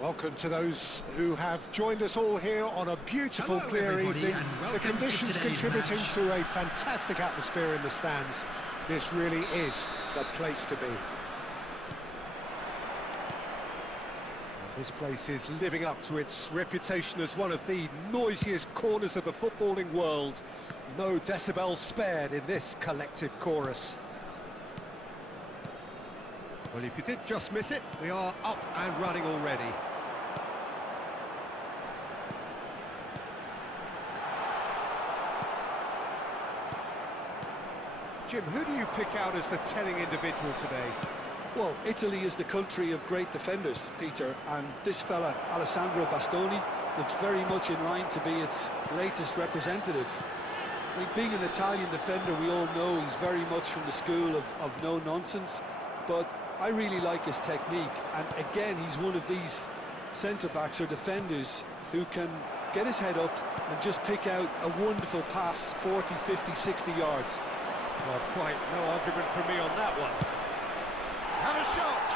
Welcome to those who have joined us all here on a beautiful, clear evening. The conditions contributing to a fantastic atmosphere in the stands. This really is the place to be. And this place is living up to its reputation as one of the noisiest corners of the footballing world. No decibels spared in this collective chorus. Well, if you did just miss it, we are up and running already. Jim, who do you pick out as the telling individual today? Well, Italy is the country of great defenders, Peter, and this fella, Alessandro Bastoni, looks very much in line to be its latest representative. I mean, being an Italian defender, we all know he's very much from the school of no-nonsense, but I really like his technique, and again, he's one of these centre-backs or defenders who can get his head up and just pick out a wonderful pass, 40, 50, 60 yards. Well, quite no argument from me on that one. Have a shot!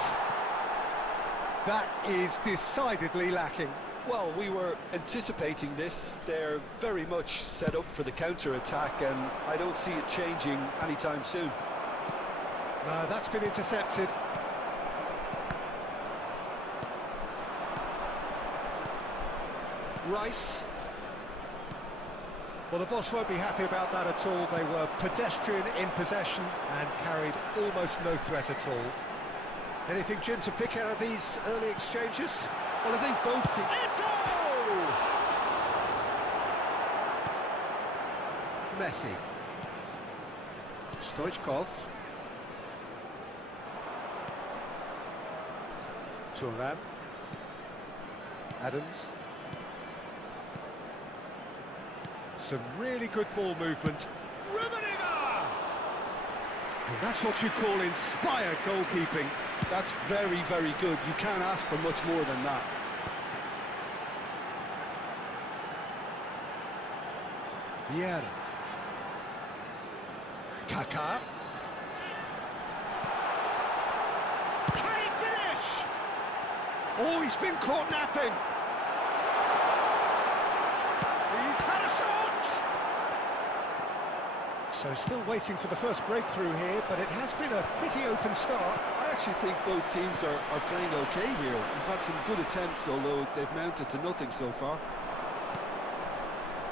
That is decidedly lacking. Well, we were anticipating this. They're very much set up for the counter-attack, and I don't see it changing anytime soon. No, that's been intercepted. Rice. Well, the boss won't be happy about that at all. They were pedestrian in possession and carried almost no threat at all. Anything, Jim, to pick out of these early exchanges? Well, I think both teams... Messi. Stoichkov. Thuram. Adams. Some really good ball movement. Rummenigge! And that's what you call inspired goalkeeping. That's very, very good. You can't ask for much more than that. Vieira. Kaká. Can he finish? Oh, he's been caught napping. He's had a shot! So still waiting for the first breakthrough here, but it has been a pretty open start. I actually think both teams are playing okay here. We've had some good attempts, although they've mounted to nothing so far.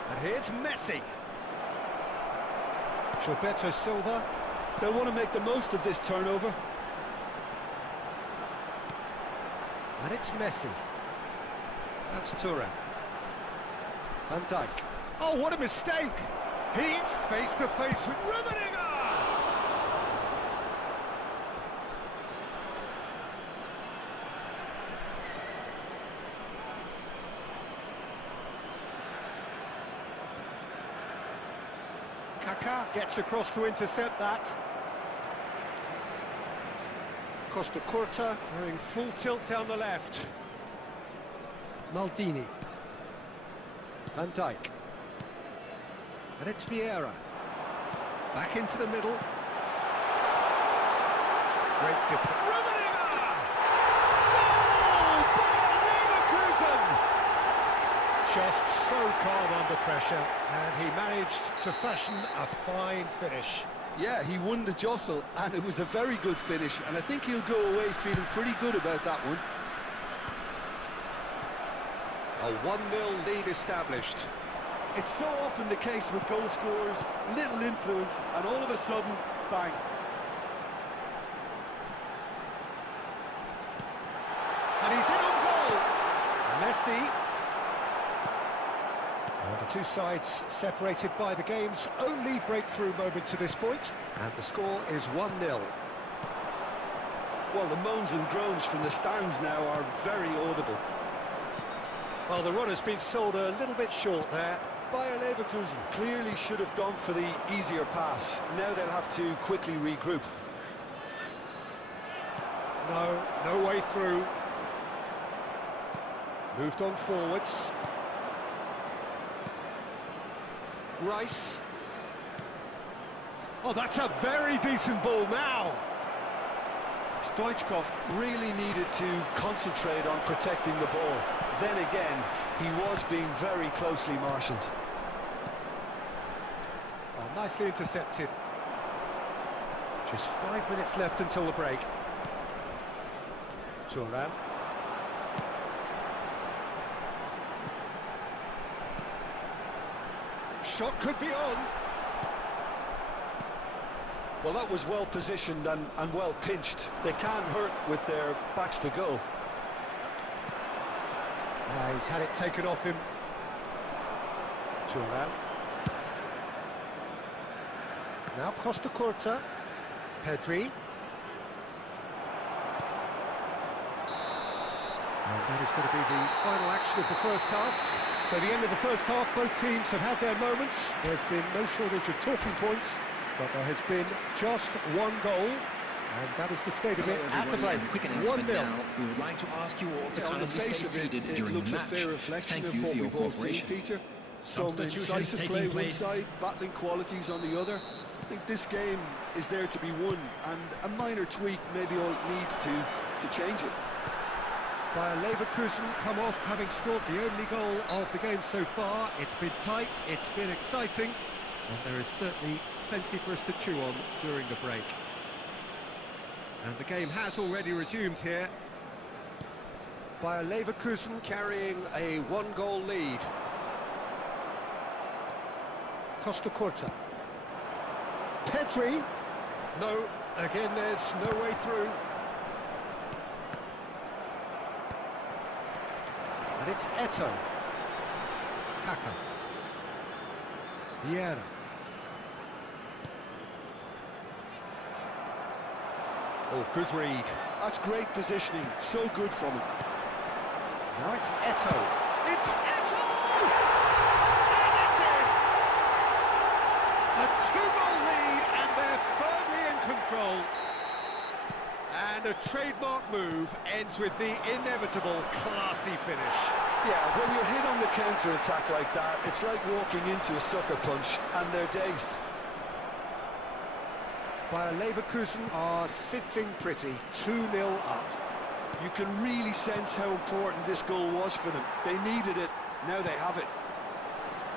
And here's Messi. Gilberto Silva. They'll want to make the most of this turnover. And it's Messi. That's Thuram. Van Dijk. Oh, what a mistake! He face-to-face with Rummenigge! Kaká gets across to intercept that. Costa Curta going full tilt down the left. Maldini. Van Dijk. And it's Vieira. Back into the middle. Great difference. Rummenigge! Goal! Bayer Leverkusen! Just so calm under pressure, and he managed to fashion a fine finish. Yeah, he won the jostle, and it was a very good finish, and I think he'll go away feeling pretty good about that one. A 1-0 lead established. It's so often the case with goal scorers, little influence, and all of a sudden, bang. And he's in on goal! Messi. And the two sides separated by the game's only breakthrough moment to this point, and the score is 1-0. Well, the moans and groans from the stands now are very audible. Well, the run has been sold a little bit short there. Bayer Leverkusen clearly should have gone for the easier pass. Now they'll have to quickly regroup. No way through. Moved on forwards. Rice. Oh, that's a very decent ball now. Stoichkov really needed to concentrate on protecting the ball. Then again, he was being very closely marshalled. Oh, nicely intercepted. Just 5 minutes left until the break. Thuram. Shot could be on. Well, that was well positioned and well pinched. They can't hurt with their backs to goal. He's had it taken off him. Thuram. Now Costa Curta. Pedri. And that is going to be the final action of the first half. So the end of the first half, both teams have had their moments. There's been no shortage of talking points, but there has been just one goal, and that is the state of it at the break. 1-0. We would like to ask you all to On the face of it, it looks a fair reflection of what we've all seen, Peter. Some incisive play one side, battling qualities on the other. I think this game is there to be won, and a minor tweak maybe all it needs to change it. Bayer Leverkusen come off having scored the only goal of the game so far. It's been tight, it's been exciting, and there is certainly plenty for us to chew on during the break. And the game has already resumed here. Bayer Leverkusen carrying a one-goal lead. Costa Curta. Pedri. No, again there's no way through. And it's Eto. Kaka. Vieira. Oh, good read. That's great positioning, so good from him. Now it's Eto. It's Eto! And it's in! A two-goal lead, and they're firmly in control. And a trademark move ends with the inevitable classy finish. Yeah, when you're hit on the counter-attack like that, it's like walking into a sucker punch, and they're dazed. Bayer Leverkusen are sitting pretty, 2-0 up. You can really sense how important this goal was for them. They needed it, now they have it.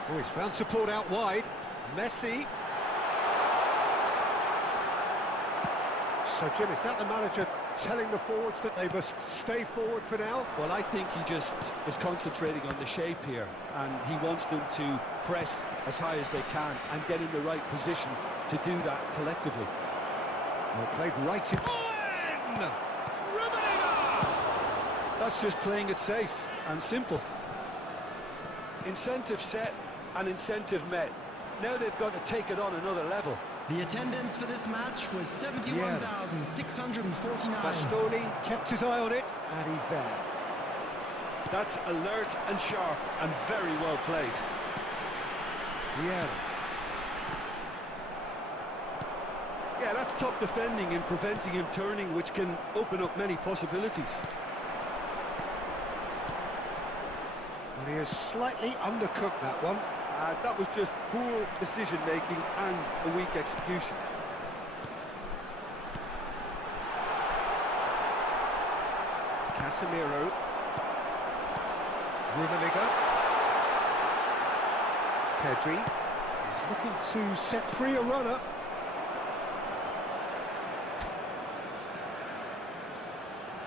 Oh, he's found support out wide. Messi. So, Jim, is that the manager telling the forwards that they must stay forward for now? Well, I think he just is concentrating on the shape here, and he wants them to press as high as they can and get in the right position to do that collectively. Well, played right in... Owen! That's just playing it safe and simple. Incentive set and incentive met. Now they've got to take it on another level. The attendance for this match was 71,649. Bastoni kept his eye on it, and he's there. That's alert and sharp and very well played. Yeah. Yeah, that's top defending and preventing him turning, which can open up many possibilities. And he has slightly undercooked that one. That was just poor decision-making and a weak execution. Casemiro. Rummenigge. Pedri. He's looking to set free a runner.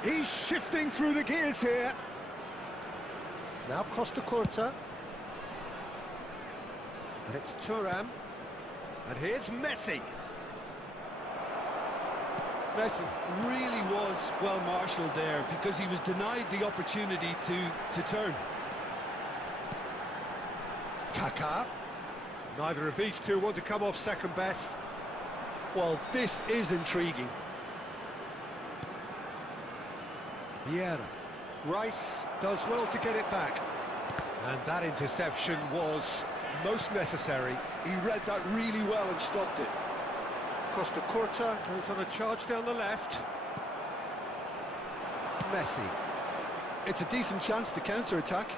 He's shifting through the gears here. Now Costa Curta. And it's Thuram. And here's Messi. Messi really was well marshalled there because he was denied the opportunity to turn. Kaka. Neither of these two want to come off second best. Well, this is intriguing. Vieira. Rice does well to get it back. And that interception was most necessary. He read that really well and stopped it. Costa Curta goes on a charge down the left. Messi. It's a decent chance to counter-attack.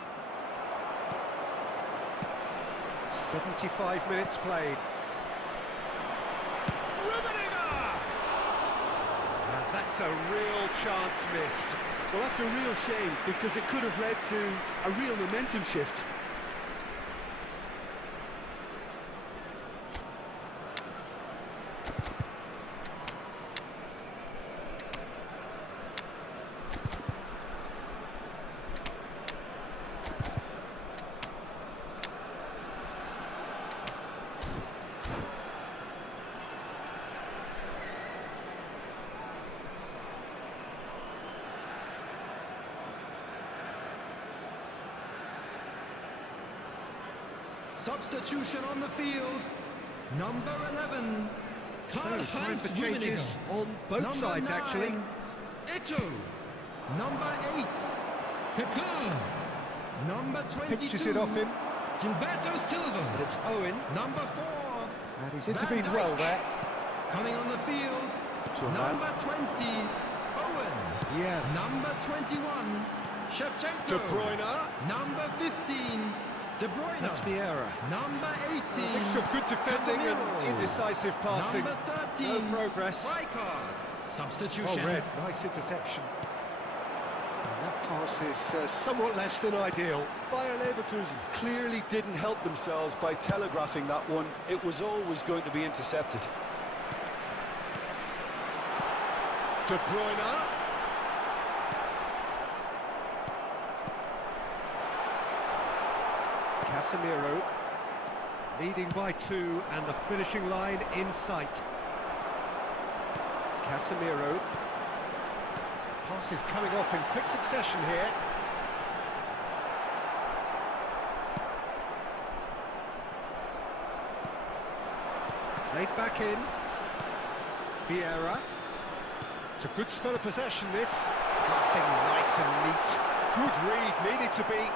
75 minutes played. Rummenigge! And that's That's a real chance missed. Well, that's a real shame, because it could have led to a real momentum shift. Substitution on the field. Number 11. So, time for changes on both sides, actually. Ito. Number 8. Kaká. Number 22. Pitches it off him. Gilberto Silva. But it's Owen. Number 4. And he's intervened well there. Coming on the field. Number 20. Owen. Yeah. Number 21. Shevchenko. De Bruyne. Number 15. De Bruyne. That's Vieira. Number 18. A mixture of good defending and indecisive passing. Number 13. No progress. Rijkaard. Substitution. Oh, Red, nice interception. And that pass is somewhat less than ideal. Bayer Leverkusen clearly didn't help themselves by telegraphing that one. It was always going to be intercepted. De Bruyne. Casemiro leading by 2 and the finishing line in sight. Casemiro. Pass is coming off in quick succession here. Played back in. Vieira. It's a good spell of possession, this. Passing nice and neat. Good read, needed to be.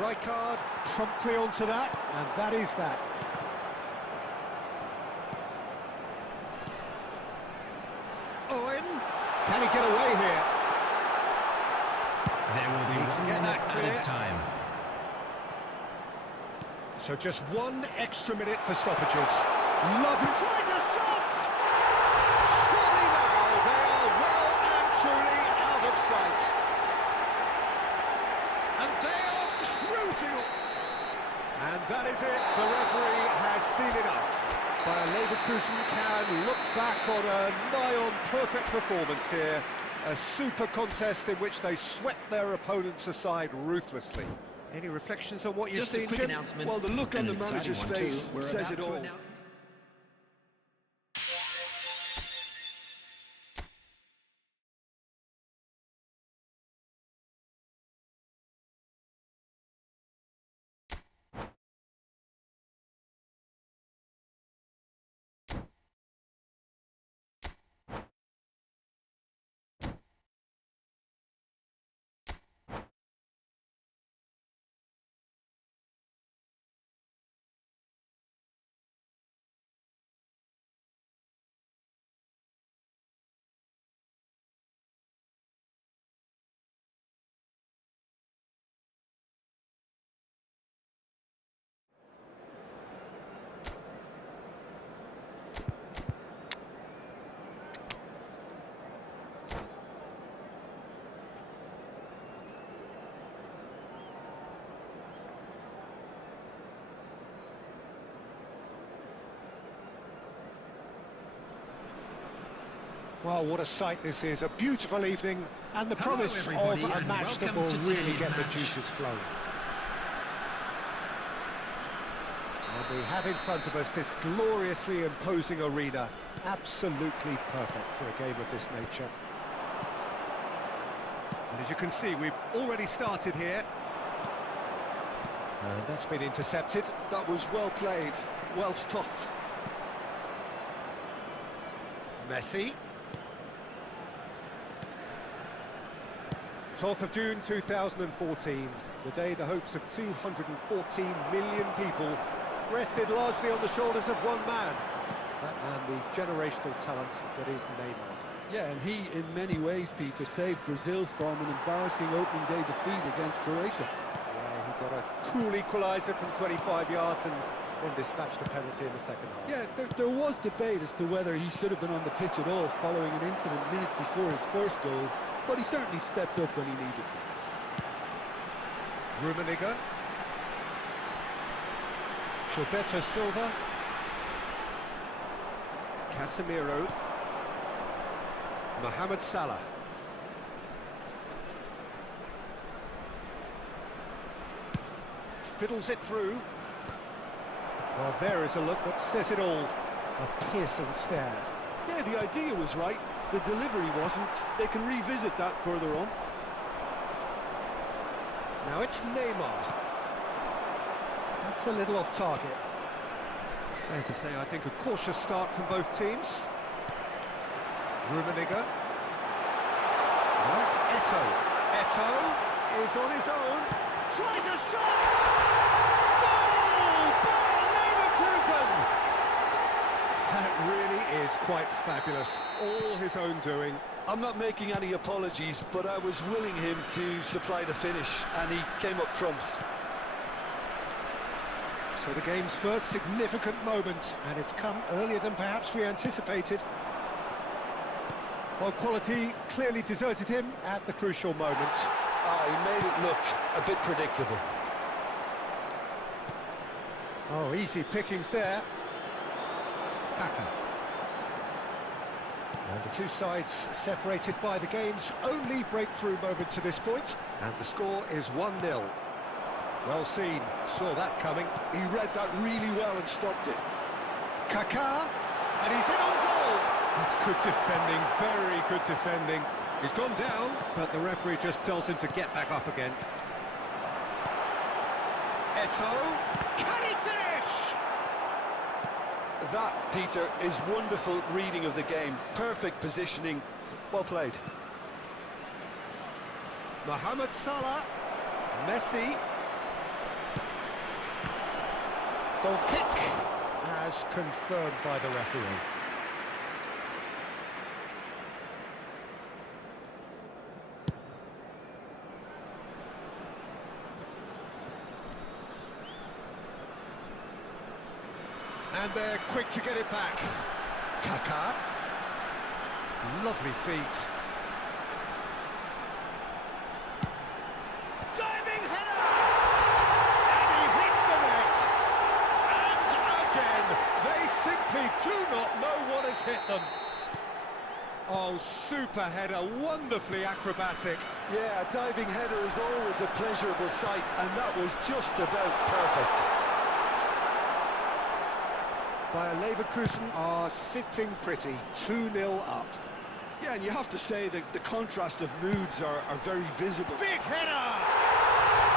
Rijkaard promptly onto that, and that is that. Owen, can he get away here? There will be 1 minute added time. So just 1 extra minute for stoppages. Lovely, tries a shot! Surely now they are well and truly out of sight. And they are crucial. And that is it. The referee has seen enough. Bayer Leverkusen can look back on a nigh-on perfect performance here. A super contest in which they swept their opponents aside ruthlessly. Any reflections on what you've seen, Jim? Well, the look on the manager's face says it all. Well, what a sight this is. A beautiful evening and the promise of a match that will really get the juices flowing. And we have in front of us this gloriously imposing arena. Absolutely perfect for a game of this nature. And as you can see, we've already started here. And that's been intercepted. That was well played, well stopped. Messi. 12th of June 2014, the day the hopes of 214 million people rested largely on the shoulders of one man. That man, the generational talent that is Neymar. Yeah, and he, in many ways, Peter, saved Brazil from an embarrassing opening day defeat against Croatia. Yeah, he got a cool equaliser from 25 yards and and dispatched the penalty in the second half. Yeah, there was debate as to whether he should have been on the pitch at all following an incident minutes before his first goal, but he certainly stepped up when he needed to. Rummenigge. Gilberto Silva. Casemiro. Mohamed Salah. Fiddles it through. Well, there is a look that says it all. A piercing stare. Yeah, the idea was right. The delivery wasn't. They can revisit that further on. Now it's Neymar. That's a little off target. Fair to say, I think, a cautious start from both teams. Rummenigge. Now it's Eto'o. Eto'o is on his own. Tries a shot! Goal by Leverkusen! That really is quite fabulous. All his own doing. I'm not making any apologies, but I was willing him to supply the finish, and he came up trumps. So the game's first significant moment, and it's come earlier than perhaps we anticipated. Well, quality clearly deserted him at the crucial moment. He made it look a bit predictable. Oh, easy pickings there. Kaka. And the two sides separated by the game's only breakthrough moment to this point. And the score is 1-0. Well seen, saw that coming. He read that really well and stopped it. Kaká, and he's in on goal. That's good defending, very good defending. He's gone down, but the referee just tells him to get back up again. Eto'o, can he finish? That, Peter, is wonderful reading of the game. Perfect positioning. Well played. Mohamed Salah, Messi. Goal kick, as confirmed by the referee. And they're quick to get it back. Kaká. Lovely feet. Diving header! And he hits the net! And again, they simply do not know what has hit them. Oh, super header, wonderfully acrobatic. Yeah, a diving header is always a pleasurable sight, and that was just about perfect. Bayer Leverkusen are sitting pretty, 2-0 up. Yeah, and you have to say that the contrast of moods are very visible. Big header!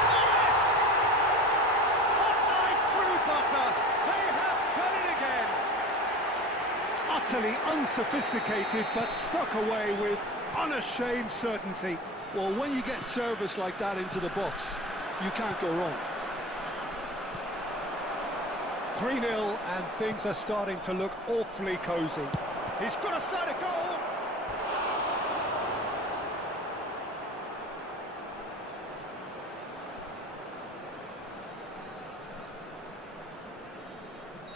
Yes! Hot knife through butter. They have done it again. Utterly unsophisticated, but stuck away with unashamed certainty. Well, when you get service like that into the box, you can't go wrong. 3-0, and things are starting to look awfully cosy. He's got a side of goal!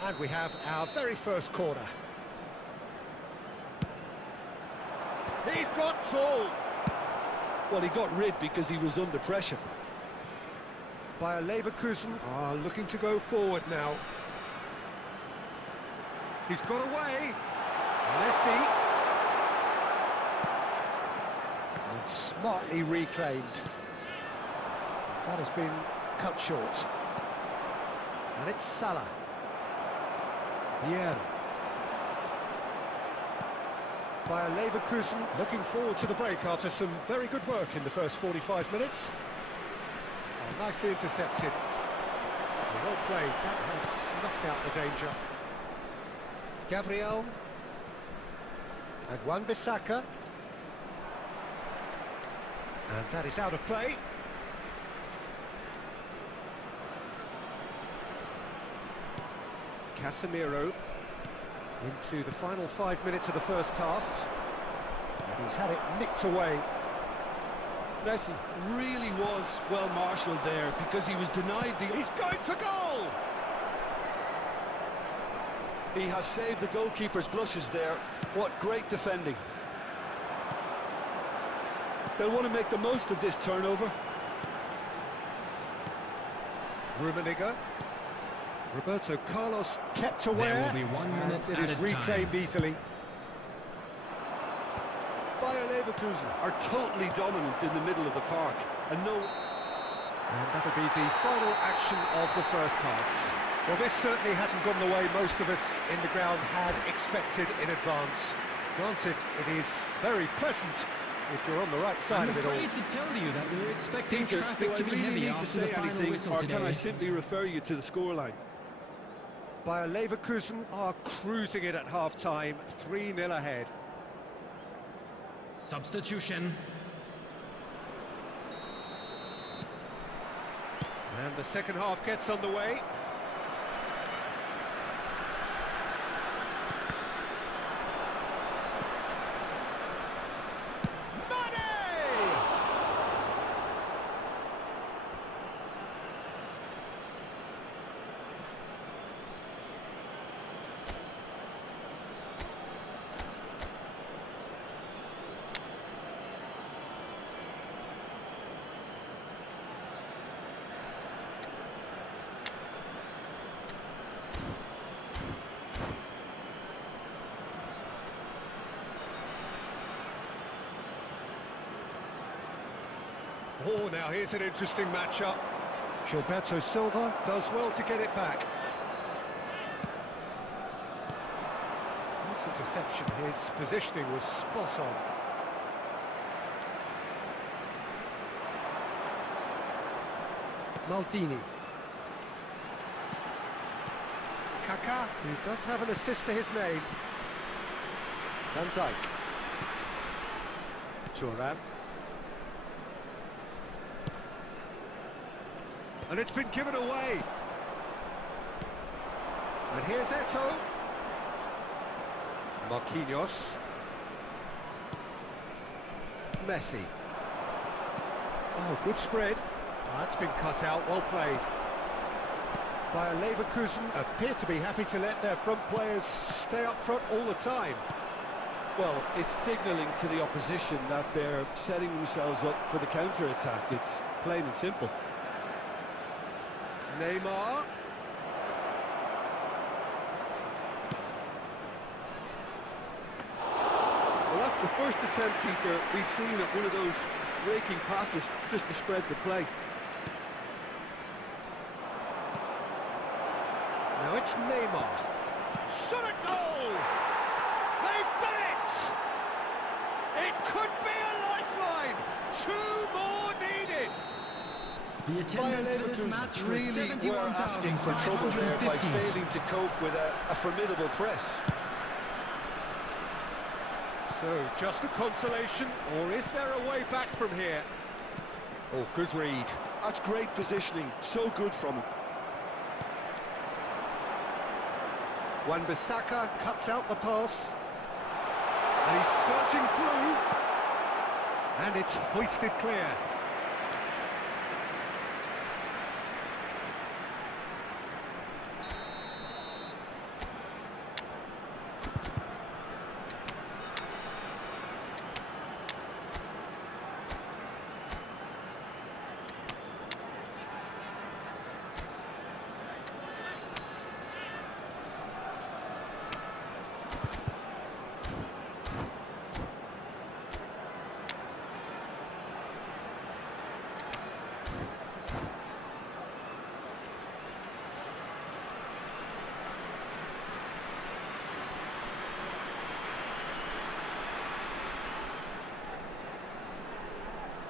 And we have our very first corner. He's got tall! Well, he got rid because he was under pressure. Bayer Leverkusen are looking to go forward now. He's got away. Messi. And smartly reclaimed. That has been cut short. And it's Salah. Vieira. Bayer Leverkusen looking forward to the break after some very good work in the first 45 minutes. Oh, nicely intercepted. Well played. That has snuffed out the danger. Gabriel and Wan-Bissaka, and that is out of play. Casemiro into the final 5 minutes of the first half, and he's had it nicked away. Messi really was well marshalled there because he was denied the... He's going for goal! He has saved the goalkeeper's blushes there. What great defending. They'll want to make the most of this turnover. Rummenigge. Roberto Carlos kept aware. There will be 1 minute It at is a reclaimed time. easily. Bayer Leverkusen are totally dominant in the middle of the park. And And that'll be the final action of the first half. Well, this certainly hasn't gone the way most of us in the ground had expected in advance. Granted, it is very pleasant if you're on the right side of it all. I'm afraid to tell you that we were expecting Peter, traffic do I to be really heavy need to after say the final anything, whistle or today. can I simply refer you to the scoreline? Bayer Leverkusen are cruising it at half-time, 3-0 ahead. Substitution. And the second half gets underway. Oh, now here's an interesting matchup. Gilberto Silva does well to get it back. This interception, his positioning was spot on. Maldini. Kaká, who does have an assist to his name. Van Dijk. Thuram. And it's been given away. And here's Eto'o. Marquinhos. Messi. Oh, good spread. That's been cut out, well played. Bayer Leverkusen appear to be happy to let their front players stay up front all the time. Well, it's signalling to the opposition that they're setting themselves up for the counter-attack. It's plain and simple. Neymar. Well, that's the first attempt, Peter, we've seen at one of those raking passes just to spread the play. Now it's Neymar. Shot a goal! They've done it! It could be a lifeline! 2 more needed! The Bayer attendance for this match Leverkusen was really were asking for trouble there by 71,550. failing to cope with a formidable press. So, just a consolation, or is there a way back from here? Oh, good read. That's great positioning, so good from him. Wan-Bissaka cuts out the pass. And he's surging through. And it's hoisted clear.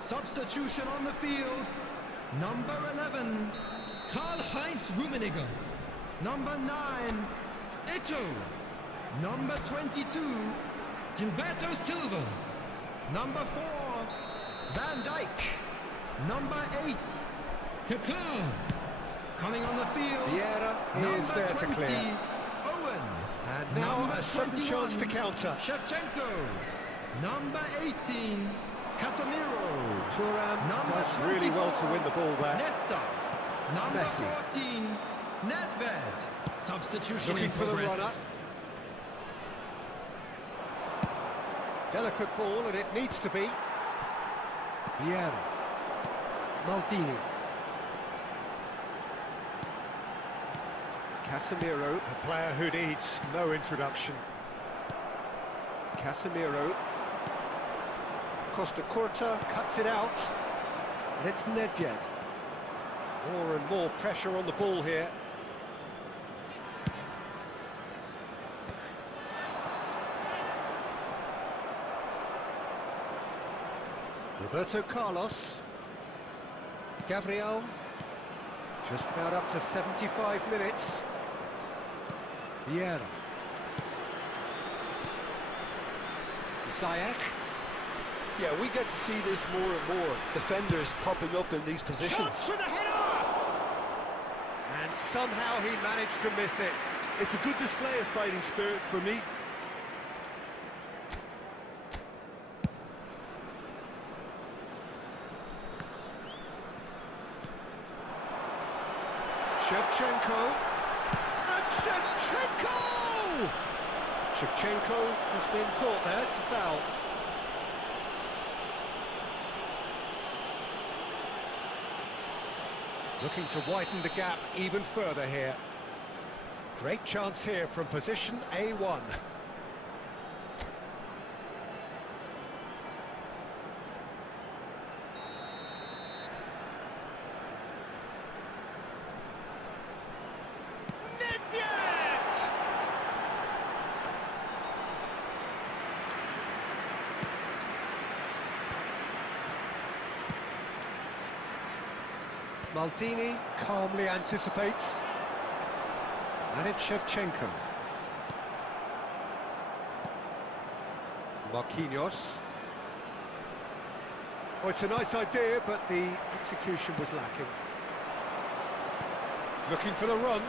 Substitution on the field. Number 11, Karl-Heinz Rummenigge. Number 9, Eto'o. Number 22, Gilberto Silva. Number 4, Van Dijk. Number 8, Kaká. Coming on the field, Vieira is there to clear. Owen. And now Number a sudden 21, chance to counter. Shevchenko. Number 18, Casemiro. Thuram Number does really well to win the ball there. Nesta. Number Messi. 14, Nedved. Substitution Looking in for the progress. runner. Delicate ball, and it needs to be. Vieira. Maldini. Casemiro, a player who needs no introduction. Casemiro. Costa Curta cuts it out. And it's Nedved. More and more pressure on the ball here. Roberto Carlos. Gabriel. Just about up to 75 minutes. Vieira. Ziyech. Yeah, we get to see this more and more. Defenders popping up in these positions. Shots for the header! And somehow he managed to miss it. It's a good display of fighting spirit for me. Shevchenko. And Shevchenko! Shevchenko has been caught there. It's a foul. Looking to widen the gap even further here. Great chance here from position A1. Nedved! Maldini calmly anticipates. And it's Shevchenko. Marquinhos. Oh, it's a nice idea, but the execution was lacking. Looking for the run.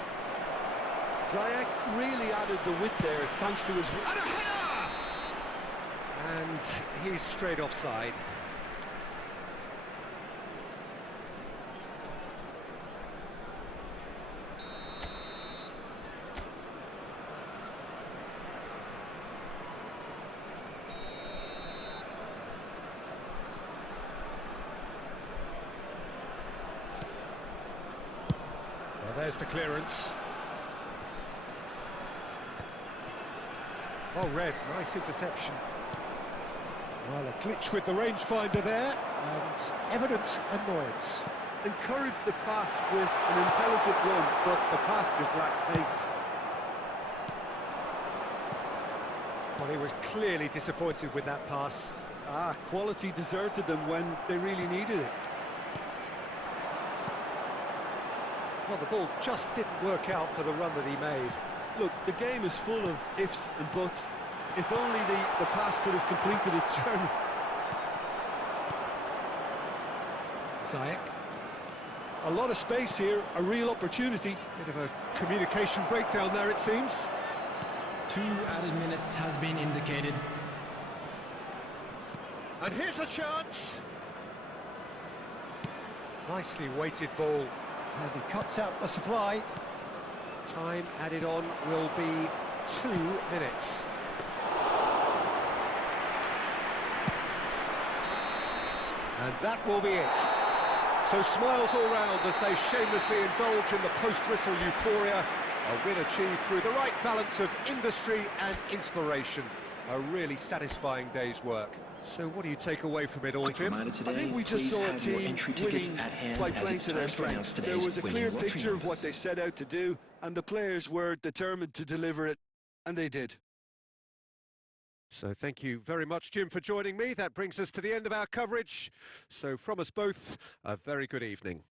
Ziyech really added the width there, thanks to his... And a header! And he's straight offside. Well, there's the clearance. Oh, Red, nice interception. Well, a glitch with the rangefinder there, and evident annoyance. Encouraged the pass with an intelligent run, but the pass just lacked pace. Well, he was clearly disappointed with that pass. Quality deserted them when they really needed it. Well, the ball just didn't work out for the run that he made. Look, the game is full of ifs and buts. If only the pass could have completed its journey. Ziyech. A lot of space here, a real opportunity. Bit of a communication breakdown there, it seems. 2 added minutes has been indicated. And here's a chance. Nicely weighted ball. And he cuts out the supply. Time added on will be 2 minutes. And that will be it. So smiles all round as they shamelessly indulge in the post-whistle euphoria. A win achieved through the right balance of industry and inspiration. A really satisfying day's work. So what do you take away from it all, Jim? I think we just saw a team winning by playing to their strengths. There was a clear picture of what they set out to do, and the players were determined to deliver it, and they did. So thank you very much, Jim, for joining me. That brings us to the end of our coverage. So from us both, a very good evening.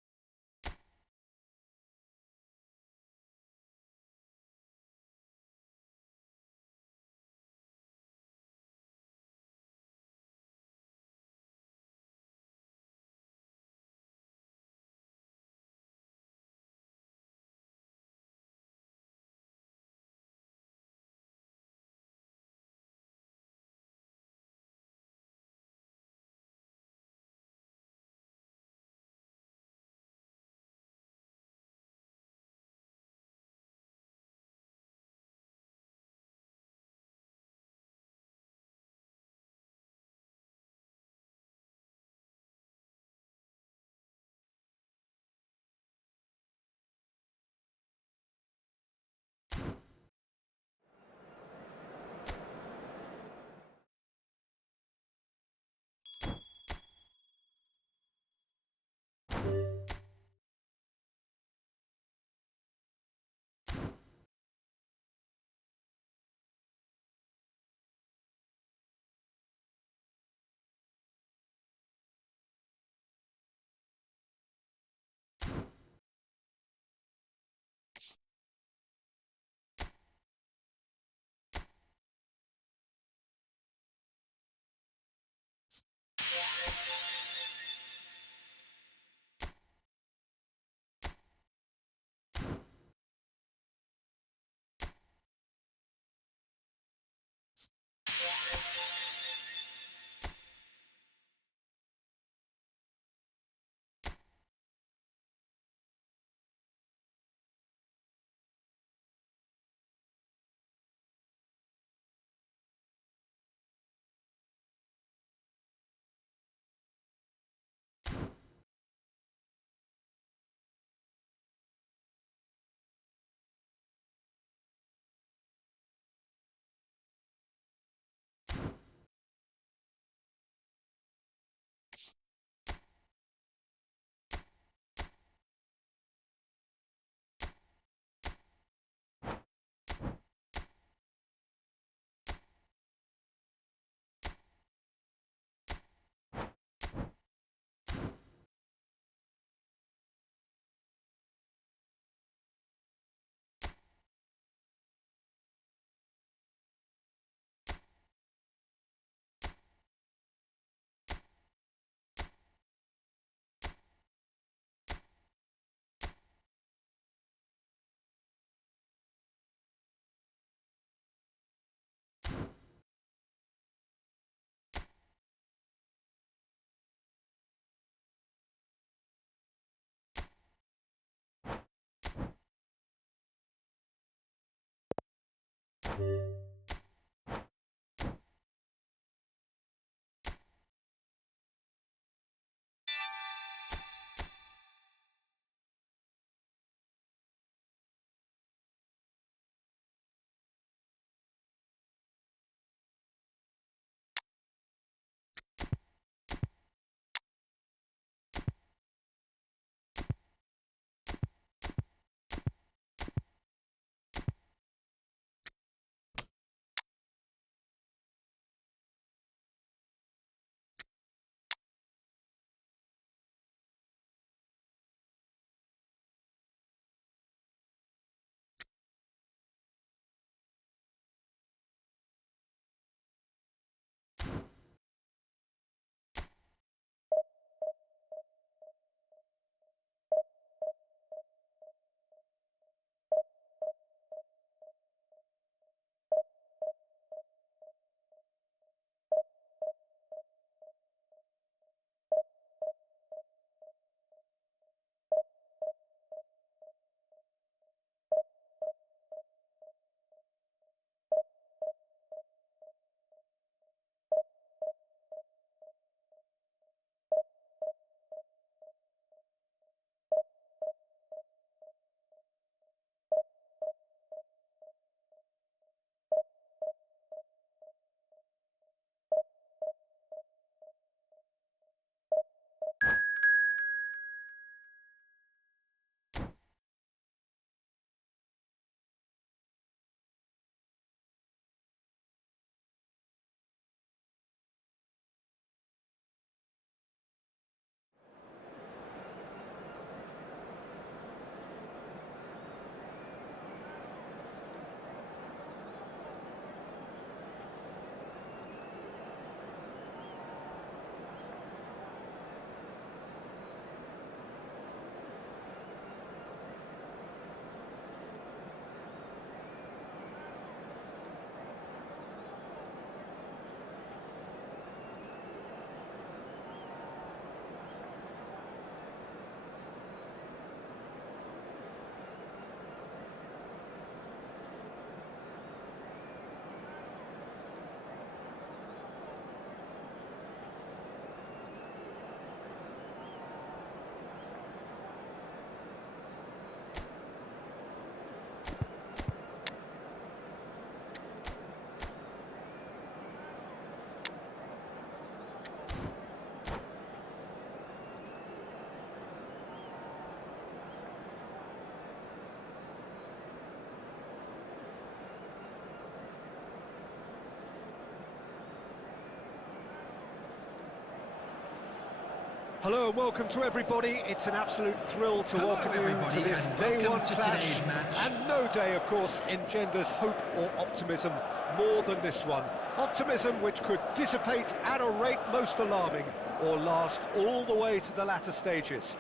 Hello and welcome to everybody. It's an absolute thrill to welcome you to this day one clash. And no day, of course, engenders hope or optimism more than this one. Optimism which could dissipate at a rate most alarming or last all the way to the latter stages.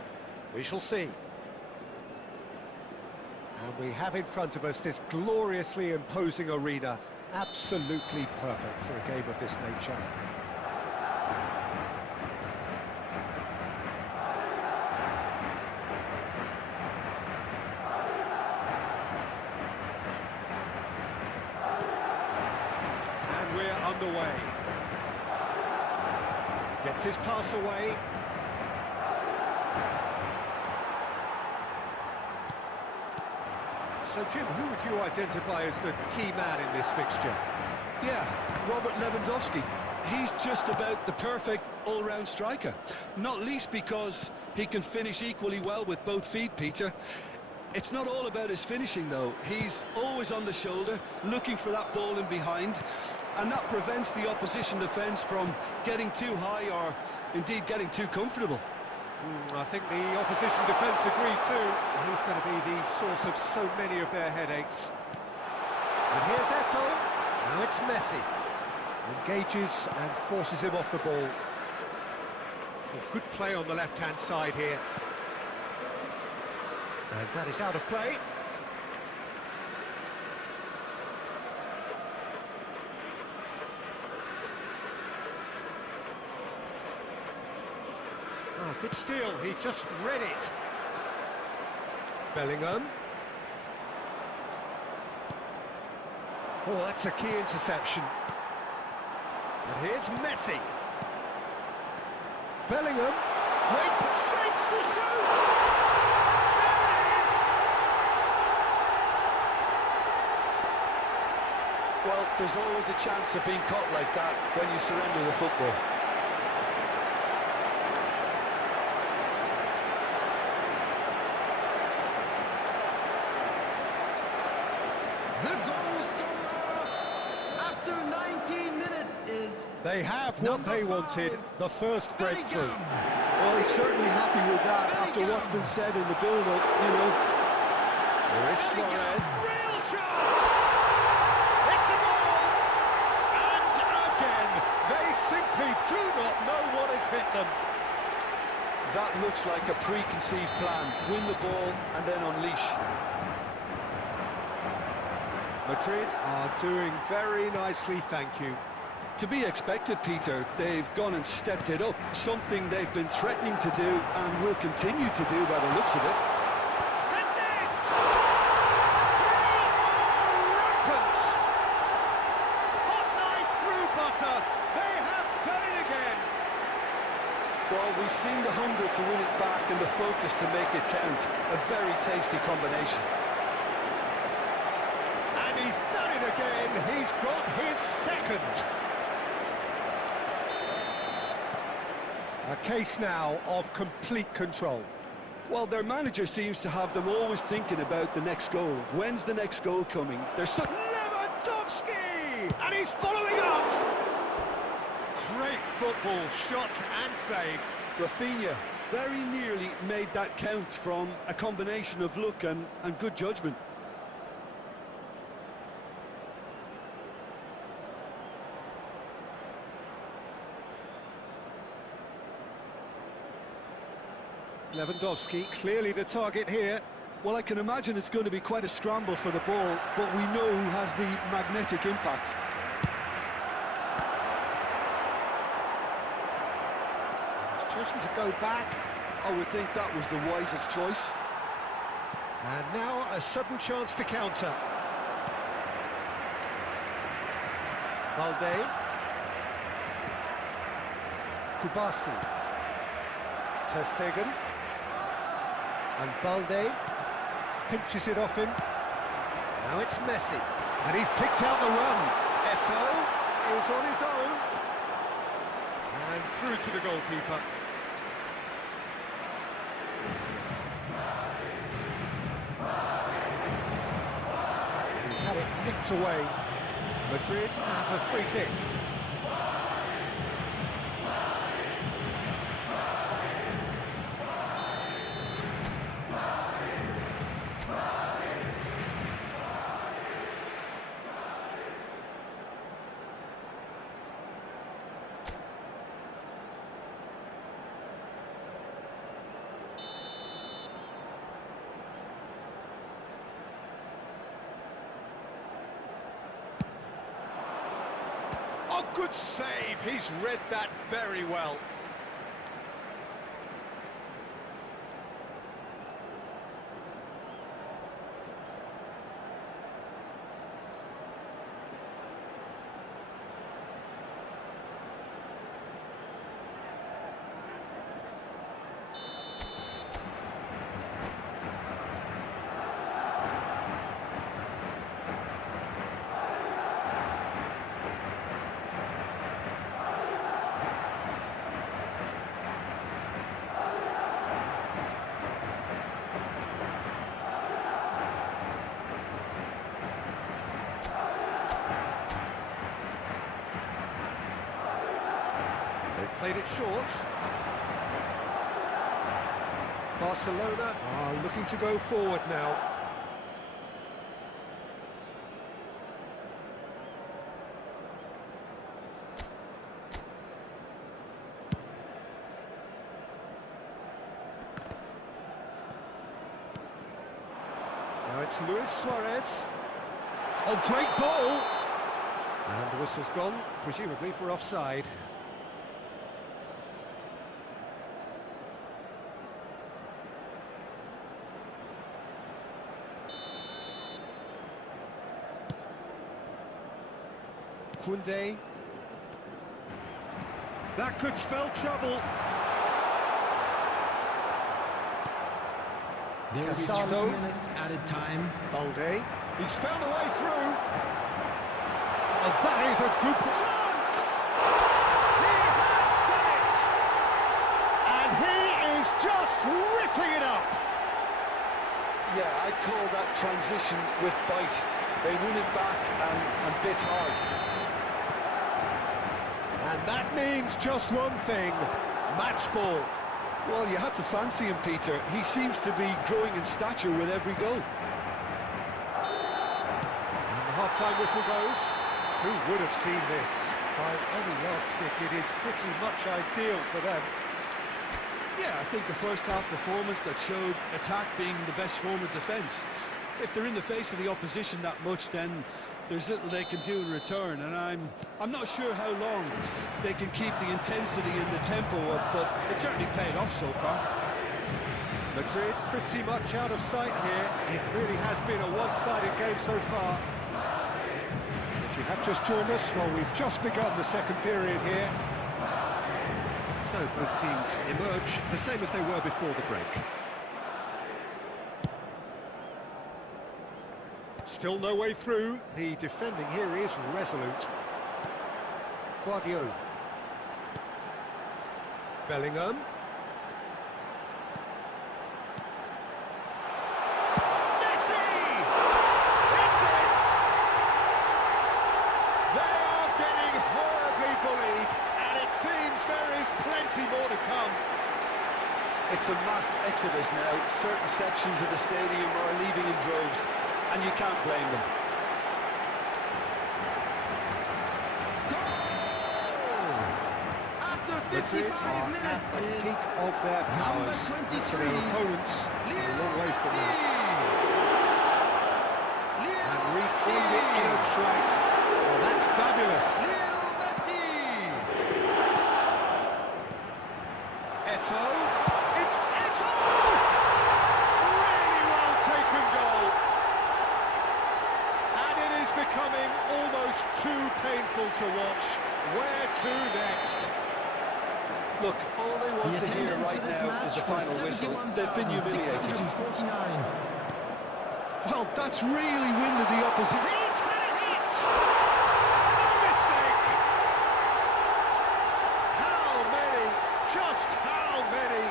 We shall see. And we have in front of us this gloriously imposing arena. Absolutely perfect for a game of this nature. Underway. Gets his pass away. So, Jim, who would you identify as the key man in this fixture? Yeah, Robert Lewandowski. He's just about the perfect all-round striker. Not least because he can finish equally well with both feet, Peter. It's not all about his finishing, though. He's always on the shoulder, looking for that ball in behind, and that prevents the opposition defence from getting too high or, indeed, getting too comfortable. I think the opposition defence agree too. He's going to be the source of so many of their headaches. And here's Eto'o. Now it's Messi. Engages and forces him off the ball. Well, good play on the left-hand side here. And that is out of play. Oh, good steal, he just read it. Bellingham. Oh, that's a key interception. And here's Messi. Bellingham. Great shapes to shoot! There it is! Well, there's always a chance of being caught like that when you surrender the football. The goal scorer after 19 minutes is... They have what they wanted, the first breakthrough. Well, he's certainly happy with that after what's been said in the build-up, you know. Luis Suarez. Real chance! It's a goal! And again, they simply do not know what has hit them. That looks like a preconceived plan. Win the ball and then unleash. Madrid are doing very nicely, thank you. To be expected, Peter. They've gone and stepped it up, something they've been threatening to do and will continue to do by the looks of it. That's it! They are rampant! Hot knife through butter, they have done it again! Well, we've seen the hunger to win it back and the focus to make it count. A very tasty combination. And he's done it again, he's got his second. A case now of complete control. Well, their manager seems to have them always thinking about the next goal. When's the next goal coming? They're so... Lewandowski! And he's following up! Great football, shot and save. Rafinha very nearly made that count from a combination of luck and good judgment. Lewandowski, clearly the target here. Well, I can imagine it's going to be quite a scramble for the ball, but we know who has the magnetic impact. He's chosen to go back. I would think that was the wisest choice. And now a sudden chance to counter. Balde. Kubasu. Ter Stegen. And Balde pinches it off him. Now it's Messi. And he's picked out the run. Eto'o is on his own. And through to the goalkeeper. He's had it nicked away. Madrid have a free kick. Oh, good save. He's read that very well. They've played it short. Barcelona are looking to go forward now. Now it's Luis Suarez. Oh, great ball! And the whistle's gone, presumably for offside. Koundé. That could spell trouble. There will be 2 Casado. minutes added time. Balde. He's found a way through. Oh, that is a good chance! He has done it! And he is just ripping it up! Yeah, I'd call that transition with bite. They won it back and bit hard. And that means just one thing, match ball. Well, you had to fancy him, Peter. He seems to be growing in stature with every goal. And the half-time whistle goes. Who would have seen this? By any yardstick, it is pretty much ideal for them. Yeah, I think the first half performance that showed attack being the best form of defence. If they're in the face of the opposition that much, then there's little they can do in return, and I'm not sure how long they can keep the intensity and the tempo up, but it certainly paid off so far. Madrid's pretty much out of sight here. It really has been a one-sided game so far. If you have just joined us, well, we've just begun the second period here. So both teams emerge the same as they were before the break. Still no way through. The defending here is resolute. Guardiola. Bellingham. Messi! It's in! They are getting horribly bullied, and it seems there is plenty more to come. It's a mass exodus now. Certain sections of the stadium are leaving in droves, and you can't blame them. After Madrid 55 are minutes at the is peak of their powers. number As for their 23, opponents, they're a long way from that. Lionel And reclaimed it in a trace. Well, that's fabulous. Lionel Messi! Eto. It's Eto! Really well taken goal. And it is becoming almost too painful to watch. Where to next? Look, all they want The to hear attendance right for this now match is the was final whistle. They've been humiliated. 71,649. Well, that's really winded the opposition. He's had a hit! No mistake! How many? Just how many?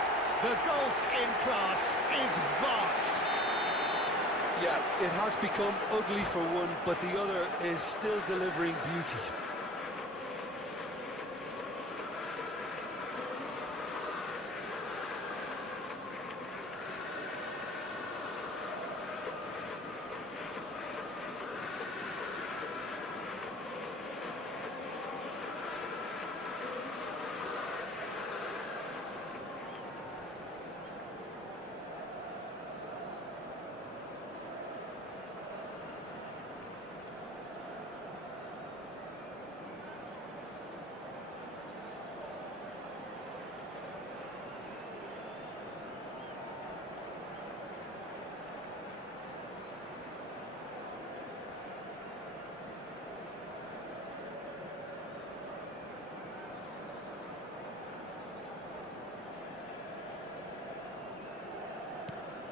The golf in class is vast. Yeah, it has become ugly for one, but the other is still delivering beauty.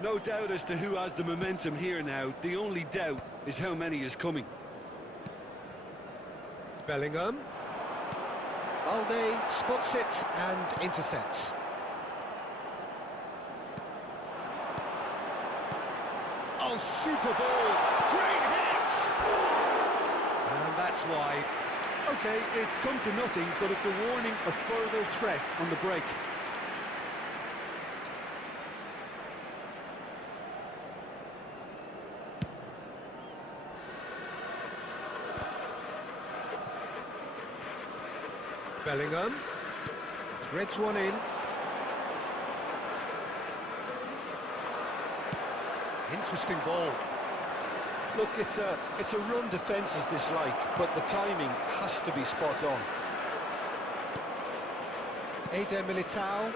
No doubt as to who has the momentum here now. The only doubt is how many is coming. Bellingham. Balde spots it and intercepts. Oh, super ball! Great hit! And that's wide. Okay, it's come to nothing, but it's a warning of further threat on the break. Bellingham threads one in. Interesting ball. Look, it's a run defences dislike, but the timing has to be spot on. Eder Militao.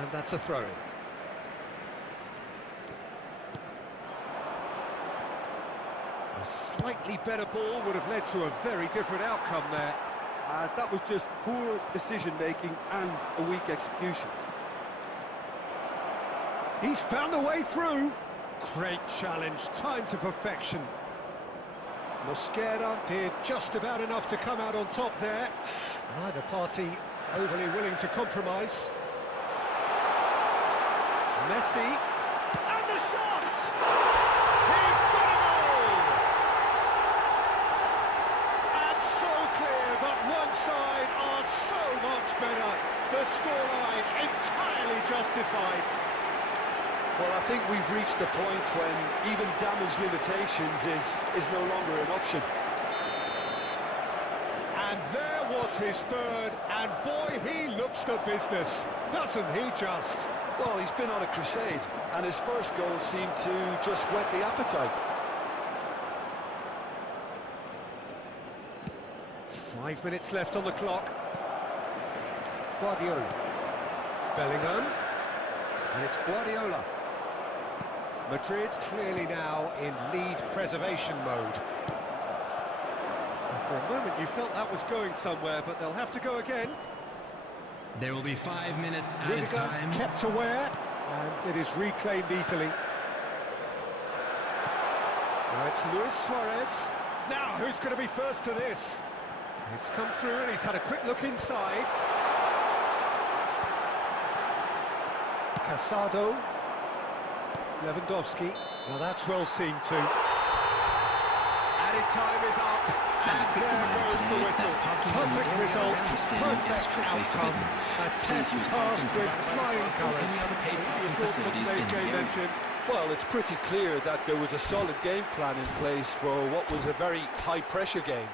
And that's a throw-in. A slightly better ball would have led to a very different outcome there. That was just poor decision-making and a weak execution. He's found the way through. Great challenge, timed to perfection. Mosquera did just about enough to come out on top there. Neither party overly willing to compromise. Messi, and the shot! He's got a goal! And so clear, but one side are so much better. The scoreline entirely justified. Well, I think we've reached the point when even damage limitations is no longer an option. And there was his third, and boy, he looks the business, doesn't he just? Well, he's been on a crusade, and his first goal seemed to just whet the appetite. 5 minutes left on the clock. Guardiola. Bellingham. And it's Guardiola. Madrid clearly now in lead preservation mode. And for a moment you felt that was going somewhere, but they'll have to go again. There will be 5 minutes added Rudiger time. kept aware, and it is reclaimed easily. Now it's Luis Suarez. Now who's going to be first to this? It's come through and he's had a quick look inside. Casado. Lewandowski. Now that's well seen too. Added time is up, and there goes the whistle. Perfect result, perfect outcome. A test passed with flying colours. Your thoughts on today's game then, Jim? Well, it's pretty clear that there was a solid game plan in place for what was a very high-pressure game.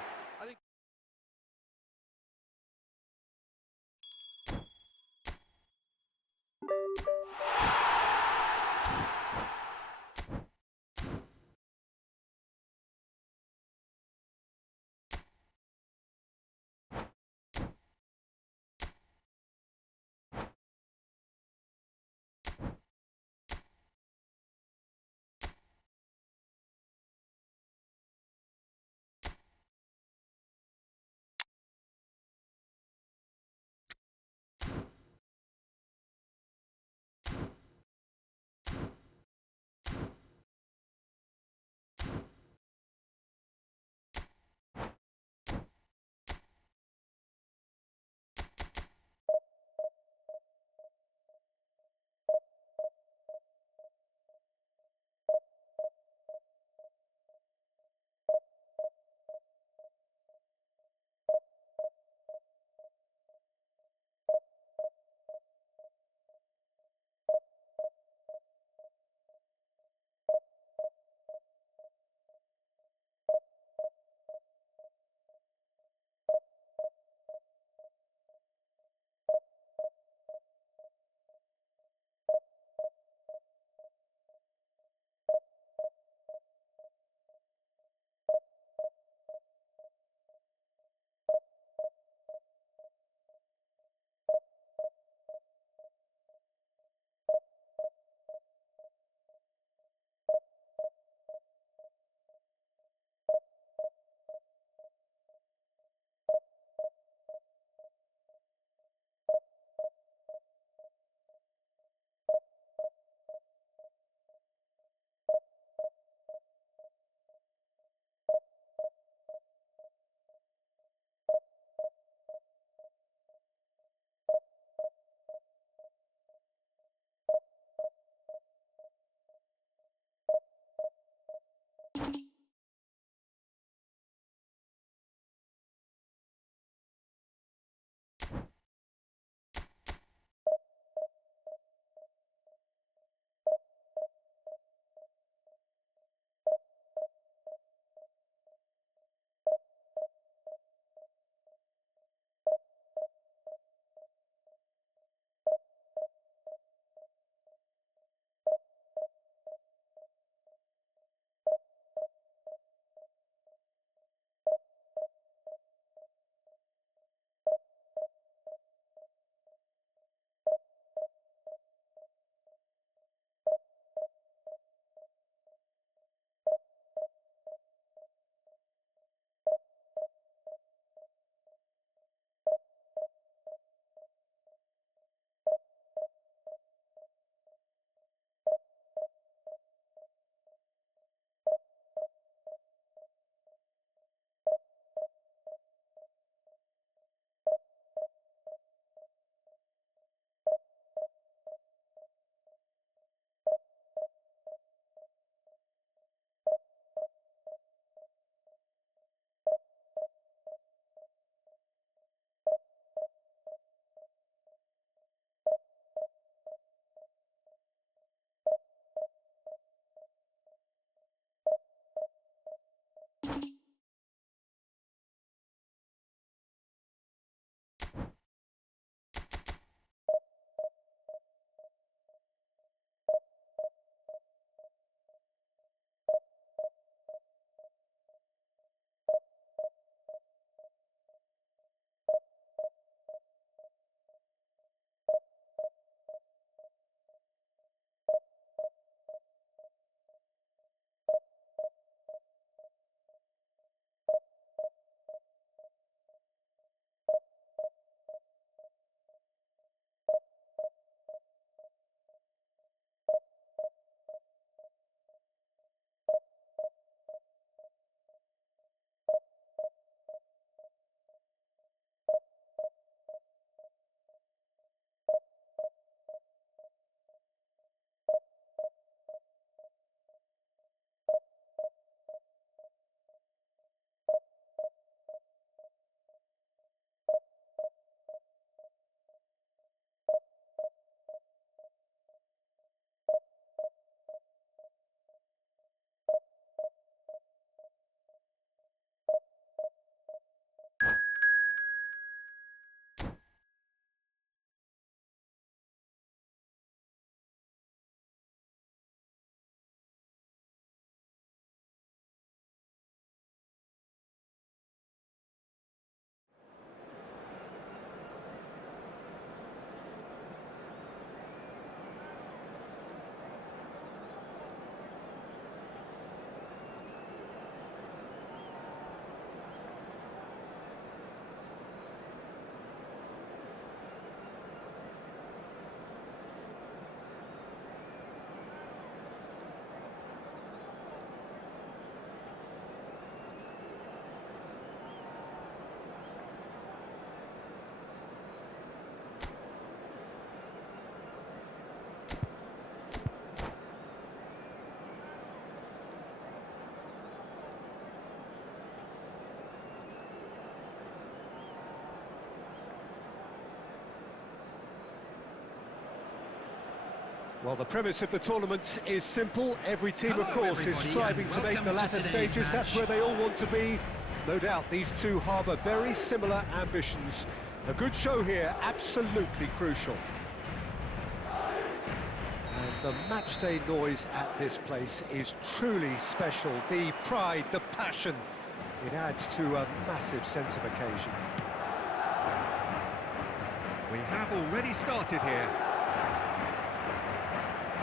Well, the premise of the tournament is simple. Every team, Hello, of course, is everybody, striving and to make the welcome to latter today's stages. That's match. where they all want to be. No doubt, these two harbour very similar ambitions. A good show here, absolutely crucial. And the matchday noise at this place is truly special. The pride, the passion, it adds to a massive sense of occasion. We have already started here.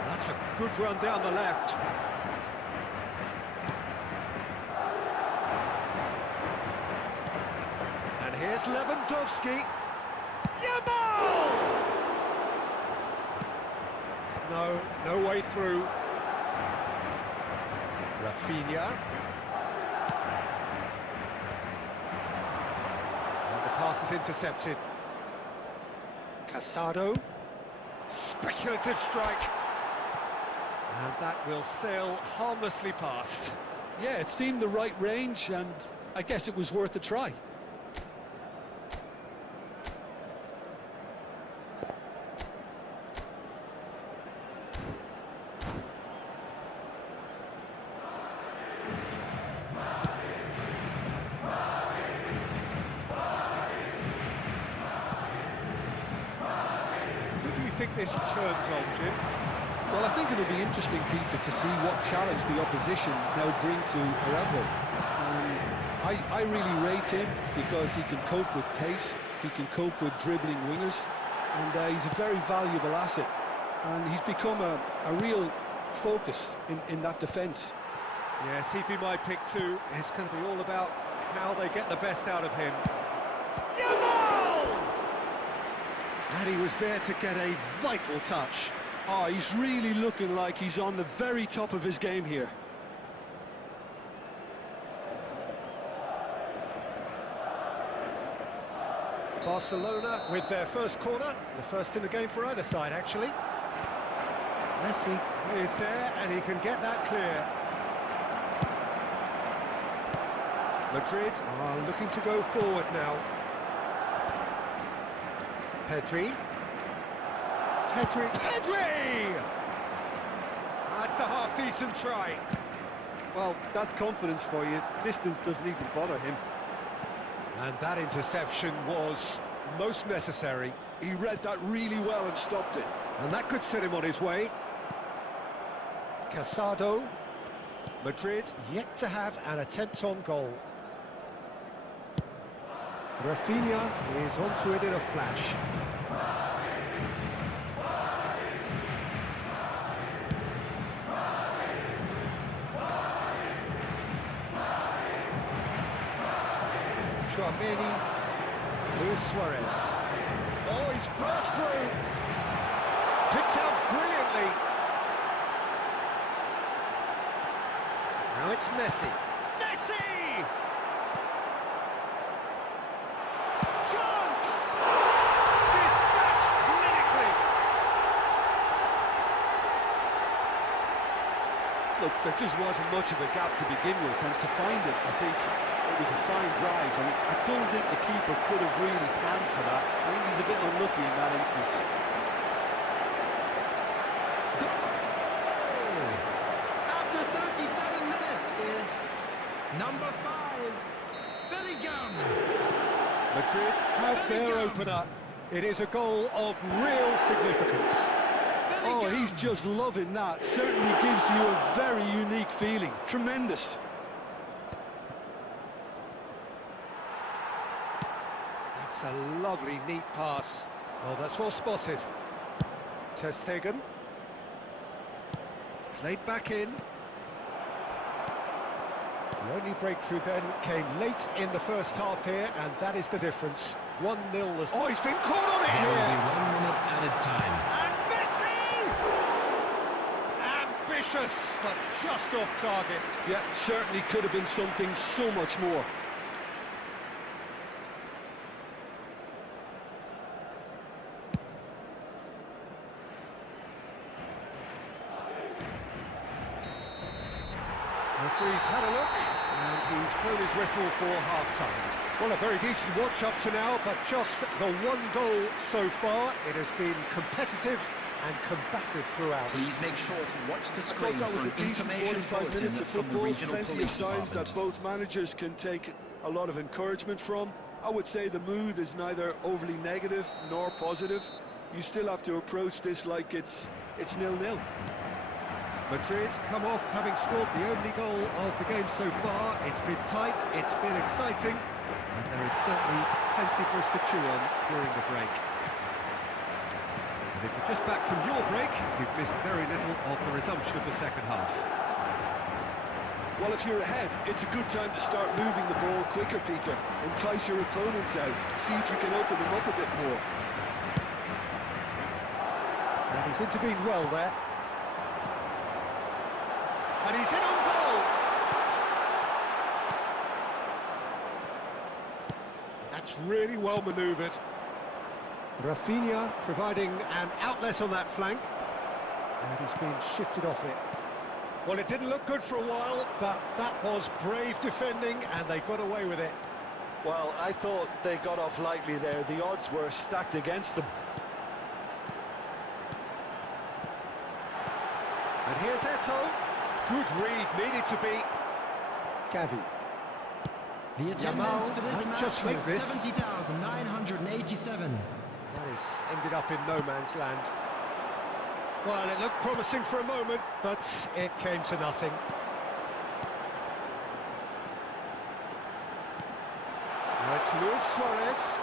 That's a good run down the left. And here's Lewandowski. Yamal! No way through. Rafinha. And the pass is intercepted. Casado. Speculative strike. And that will sail harmlessly past. Yeah, it seemed the right range, and I guess it was worth a try. Who do you think this turns on, Jim? Well, I think it'll be interesting, Peter, to see what challenge the opposition now bring to Araujo. I really rate him because he can cope with pace, he can cope with dribbling wingers, and he's a very valuable asset. And he's become a real focus in that defence. Yes, he'd be my pick too. It's going to be all about how they get the best out of him. Yamal! And he was there to get a vital touch. Oh, he's really looking like he's on the very top of his game here. Barcelona with their first corner, the first in the game for either side, actually. Messi is there, and he can get that clear. Madrid are looking to go forward now. Pedri! That's a half-decent try. Well, that's confidence for you. Distance doesn't even bother him. And that interception was most necessary. He read that really well and stopped it. And that could set him on his way. Casado. Madrid yet to have an attempt on goal. Rafinha is onto it in a flash. Chouameni, Luis Suarez. Oh, he's burst through. Picked out brilliantly. Now it's Messi. Messi! Chance! Dispatched clinically. Look, there just wasn't much of a gap to begin with, and to find it, I think it was a fine drive, and I don't think the keeper could have really planned for that. I think he's a bit unlucky in that instance. After 37 minutes is number 5, Bellingham. Madrid have their opener. It is a goal of real significance. Oh, he's just loving that. Certainly gives you a very unique feeling. Tremendous. It's a lovely, neat pass. Oh, that's well spotted. Ter Stegen. Played back in. The only breakthrough then came late in the first half here, and that is the difference. 1-0. Oh, he's been caught on it There will here. be 1 minute added time. And Messi! Ambitious, but just off target. Yeah, certainly could have been something so much more. Referee's had a look, and he's blown his whistle for half-time. Well, a very decent watch up to now, but just the one goal so far. It has been competitive and combative throughout. Please make sure to watch the I screen thought that was for a an decent information 45 minutes of bulletin from the football, regional plenty of police signs that department. both managers can take a lot of encouragement from. I would say the mood is neither overly negative nor positive. You still have to approach this like it's 0-0. Madrid come off having scored the only goal of the game so far. It's been tight, it's been exciting, and there is certainly plenty for us to chew on during the break. And if you're just back from your break, you've missed very little of the resumption of the second half. Well, if you're ahead, it's a good time to start moving the ball quicker, Peter. Entice your opponents out, see if you can open them up a bit more. And he's intervened well there. And he's in on goal! That's really well manoeuvred. Rafinha providing an outlet on that flank. And he's been shifted off it. Well, it didn't look good for a while, but that was brave defending, and they got away with it. Well, I thought they got off lightly there. The odds were stacked against them. And here's Eto'o. Good read, needed to be. Gavi. The attendance Yamal for this might match just make was this. 70,987. That has ended up in no man's land. Well, it looked promising for a moment, but it came to nothing. Now it's Luis Suarez.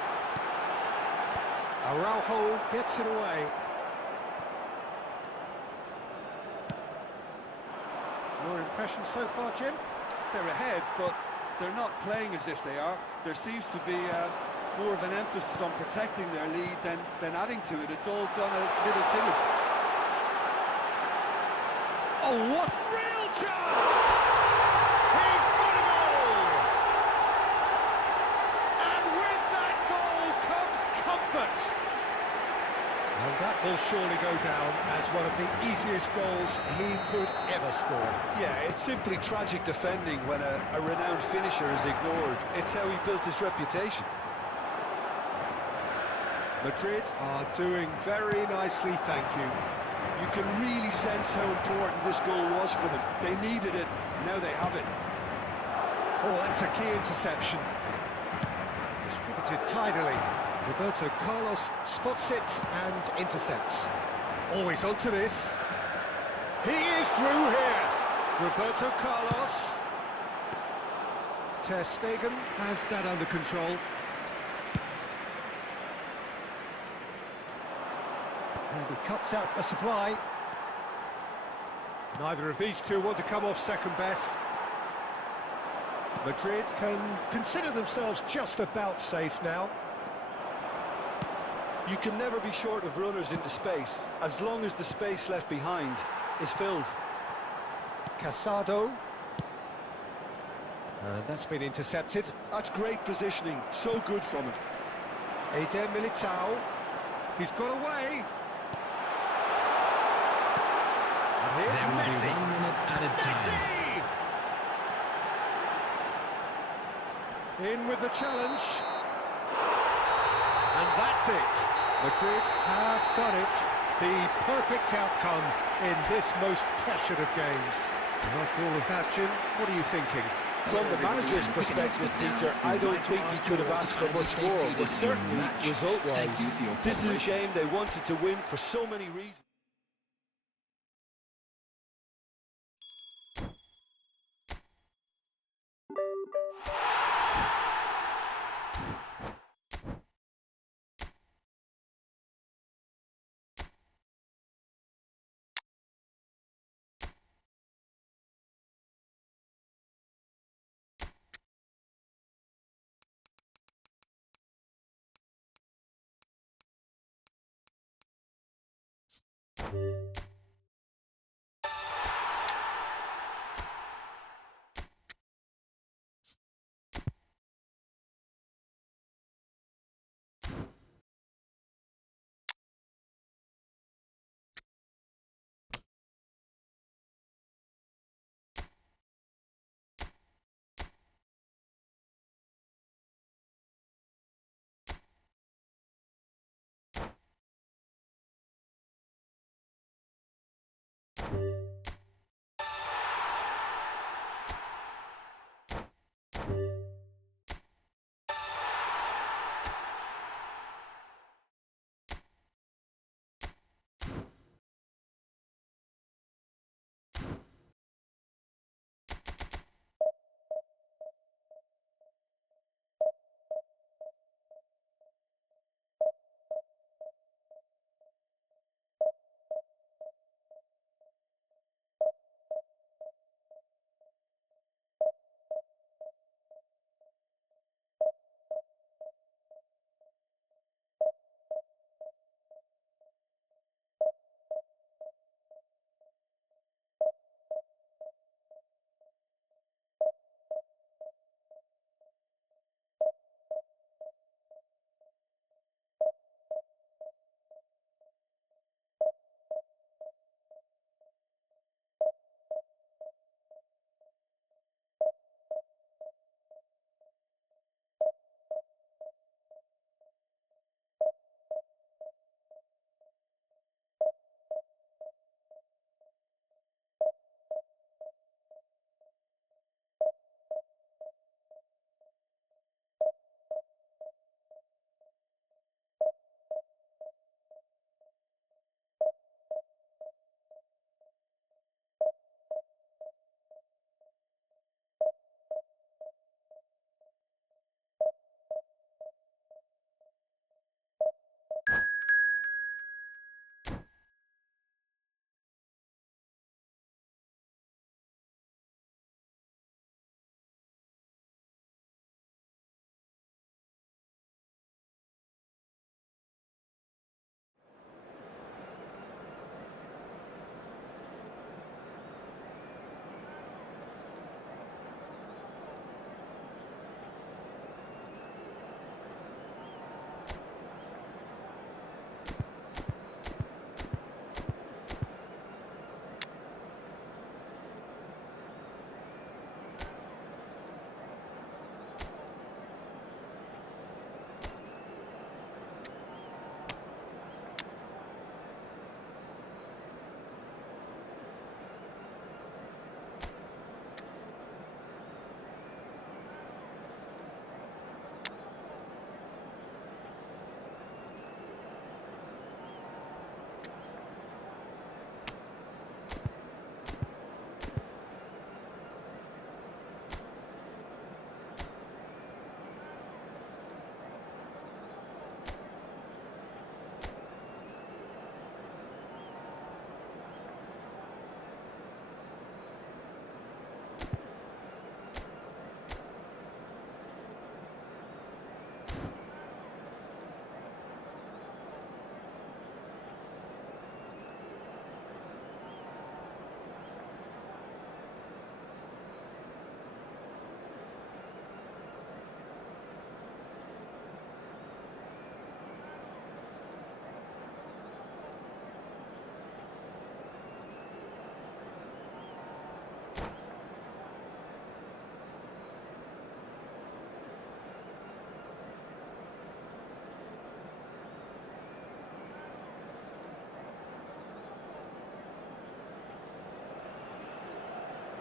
Araujo gets it away. Your impression so far, Jim? They're ahead, but they're not playing as if they are. There seems to be more of an emphasis on protecting their lead than adding to it. It's all gone a little timid. Oh, what real chance! He's got a goal! And with that goal comes comfort. And that will surely go down as one of the easiest goals he could ever score. Yeah, it's simply tragic defending when a renowned finisher is ignored. It's how he built his reputation. Madrid are doing very nicely, thank you. You can really sense how important this goal was for them. They needed it, now they have it. Oh, that's a key interception. Distributed tidily. Roberto Carlos spots it and intercepts. Always onto this. He is through here. Roberto Carlos. Ter Stegen has that under control. And he cuts out a supply. Neither of these two want to come off second best. Madrid can consider themselves just about safe now. You can never be short of runners into space, as long as the space left behind is filled. Casado. That's been intercepted. That's great positioning, so good from him. Eder Militao. He's got away. And here's There will be Messi. 1 minute added time. Messi! In with the challenge. And that's it. Madrid have done it. The perfect outcome in this most pressured of games. And after all of that, Jim, what are you thinking? From the manager's perspective, Peter, I don't think he could have asked for much more, but certainly result-wise, this is a game they wanted to win for so many reasons.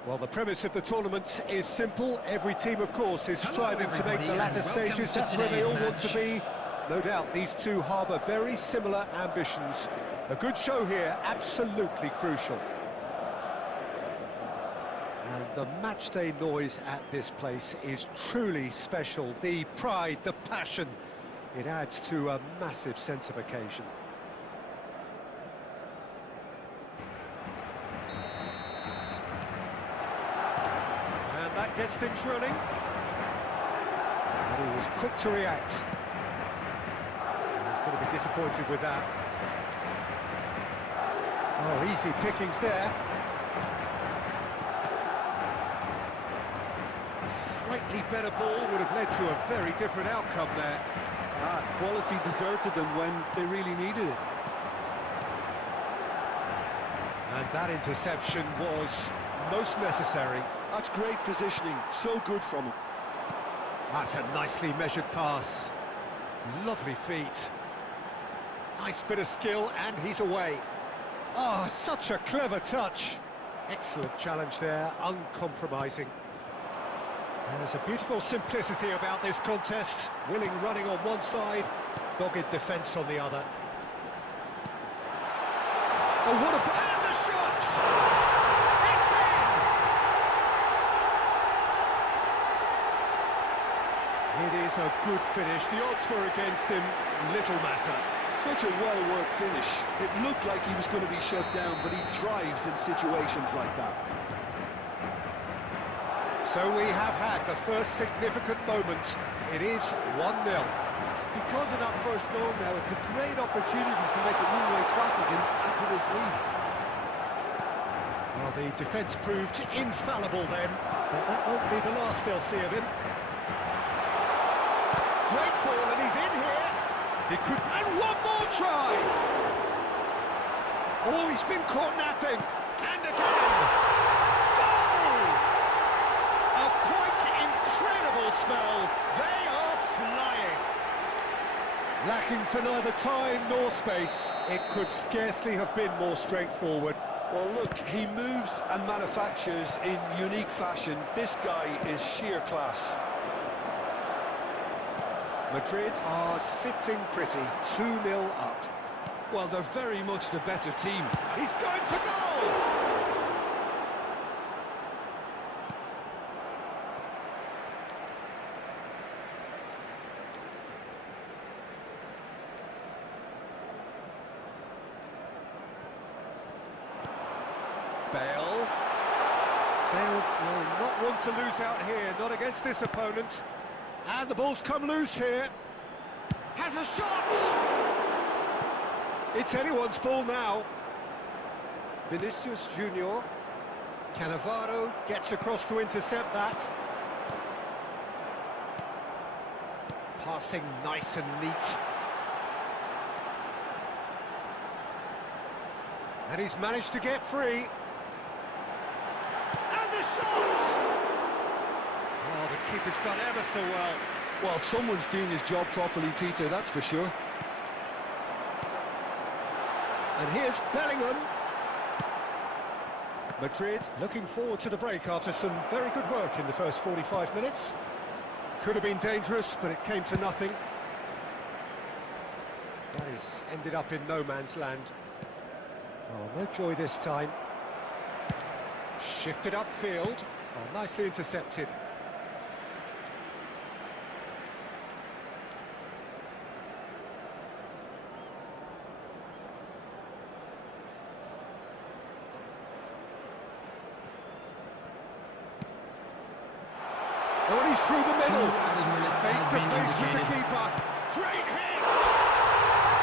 Well, the premise of the tournament is simple. Every team, of course, is striving to make the latter stages. That's where they all want to be. No doubt these two harbour very similar ambitions. A good show here, absolutely crucial. And the matchday noise at this place is truly special. The pride, the passion, it adds to a massive sense of occasion. That gets things running. And he was quick to react. He's going to be disappointed with that. Oh, easy pickings there. A slightly better ball would have led to a very different outcome there. Quality deserted them when they really needed it. And that interception was most necessary. That's great positioning, so good from him. That's a nicely measured pass. Lovely feet. Nice bit of skill, and he's away. Oh, such a clever touch. Excellent challenge there, uncompromising. There's a beautiful simplicity about this contest. Willing running on one side, dogged defence on the other. Oh, what a... And the shot! It's in! It is a good finish. The odds were against him, little matter. Such a well-worked finish. It looked like he was going to be shut down, but he thrives in situations like that. So we have had the first significant moment. It is 1-0. Because of that first goal now, it's a great opportunity to make a one-way traffic and add to this lead. Well, the defence proved infallible then, but that won't be the last they'll see of him. Great ball, and he's in here. He could... And one more try! Oh, he's been caught napping. And again! Goal! A quite incredible spell. They are flying. Lacking for neither time nor space, it could scarcely have been more straightforward. Well, look, he moves and manufactures in unique fashion. This guy is sheer class. Madrid are sitting pretty, 2-0 up. Well, they're very much the better team. He's going for goal! Bale will not want to lose out here, not against this opponent. And the ball's come loose here. Has a shot! It's anyone's ball now. Vinicius Junior. Cannavaro gets across to intercept that. Passing nice and neat. And he's managed to get free. And the shot! Oh, the keeper's done ever so well. Well, someone's doing his job properly, Peter, that's for sure. And here's Bellingham. Madrid looking forward to the break after some very good work in the first 45 minutes. Could have been dangerous, but it came to nothing. That has ended up in no man's land. Oh, no joy this time. Shifted upfield. Oh, nicely intercepted. Oh, and he's through the middle. Face to face with the keeper. Great hit!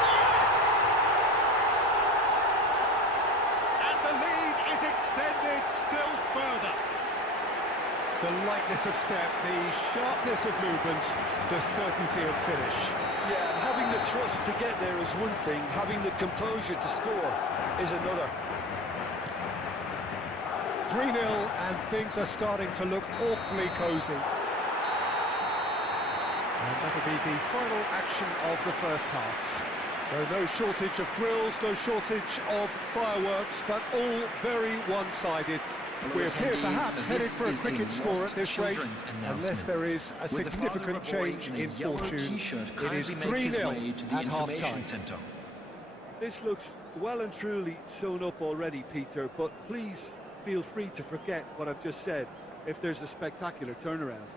Yes! And the lead is extended still further. The lightness of step, the sharpness of movement, the certainty of finish. Yeah, and having the thrust to get there is one thing, having the composure to score is another. 3-0, and things are starting to look awfully cosy. And that'll be the final action of the first half. So no shortage of thrills, no shortage of fireworks, but all very one-sided. We appear perhaps headed for a cricket score at this rate, unless there is a significant change in fortune. It is 3-0 at half-time. This looks well and truly sewn up already, Peter, but please feel free to forget what I've just said if there's a spectacular turnaround.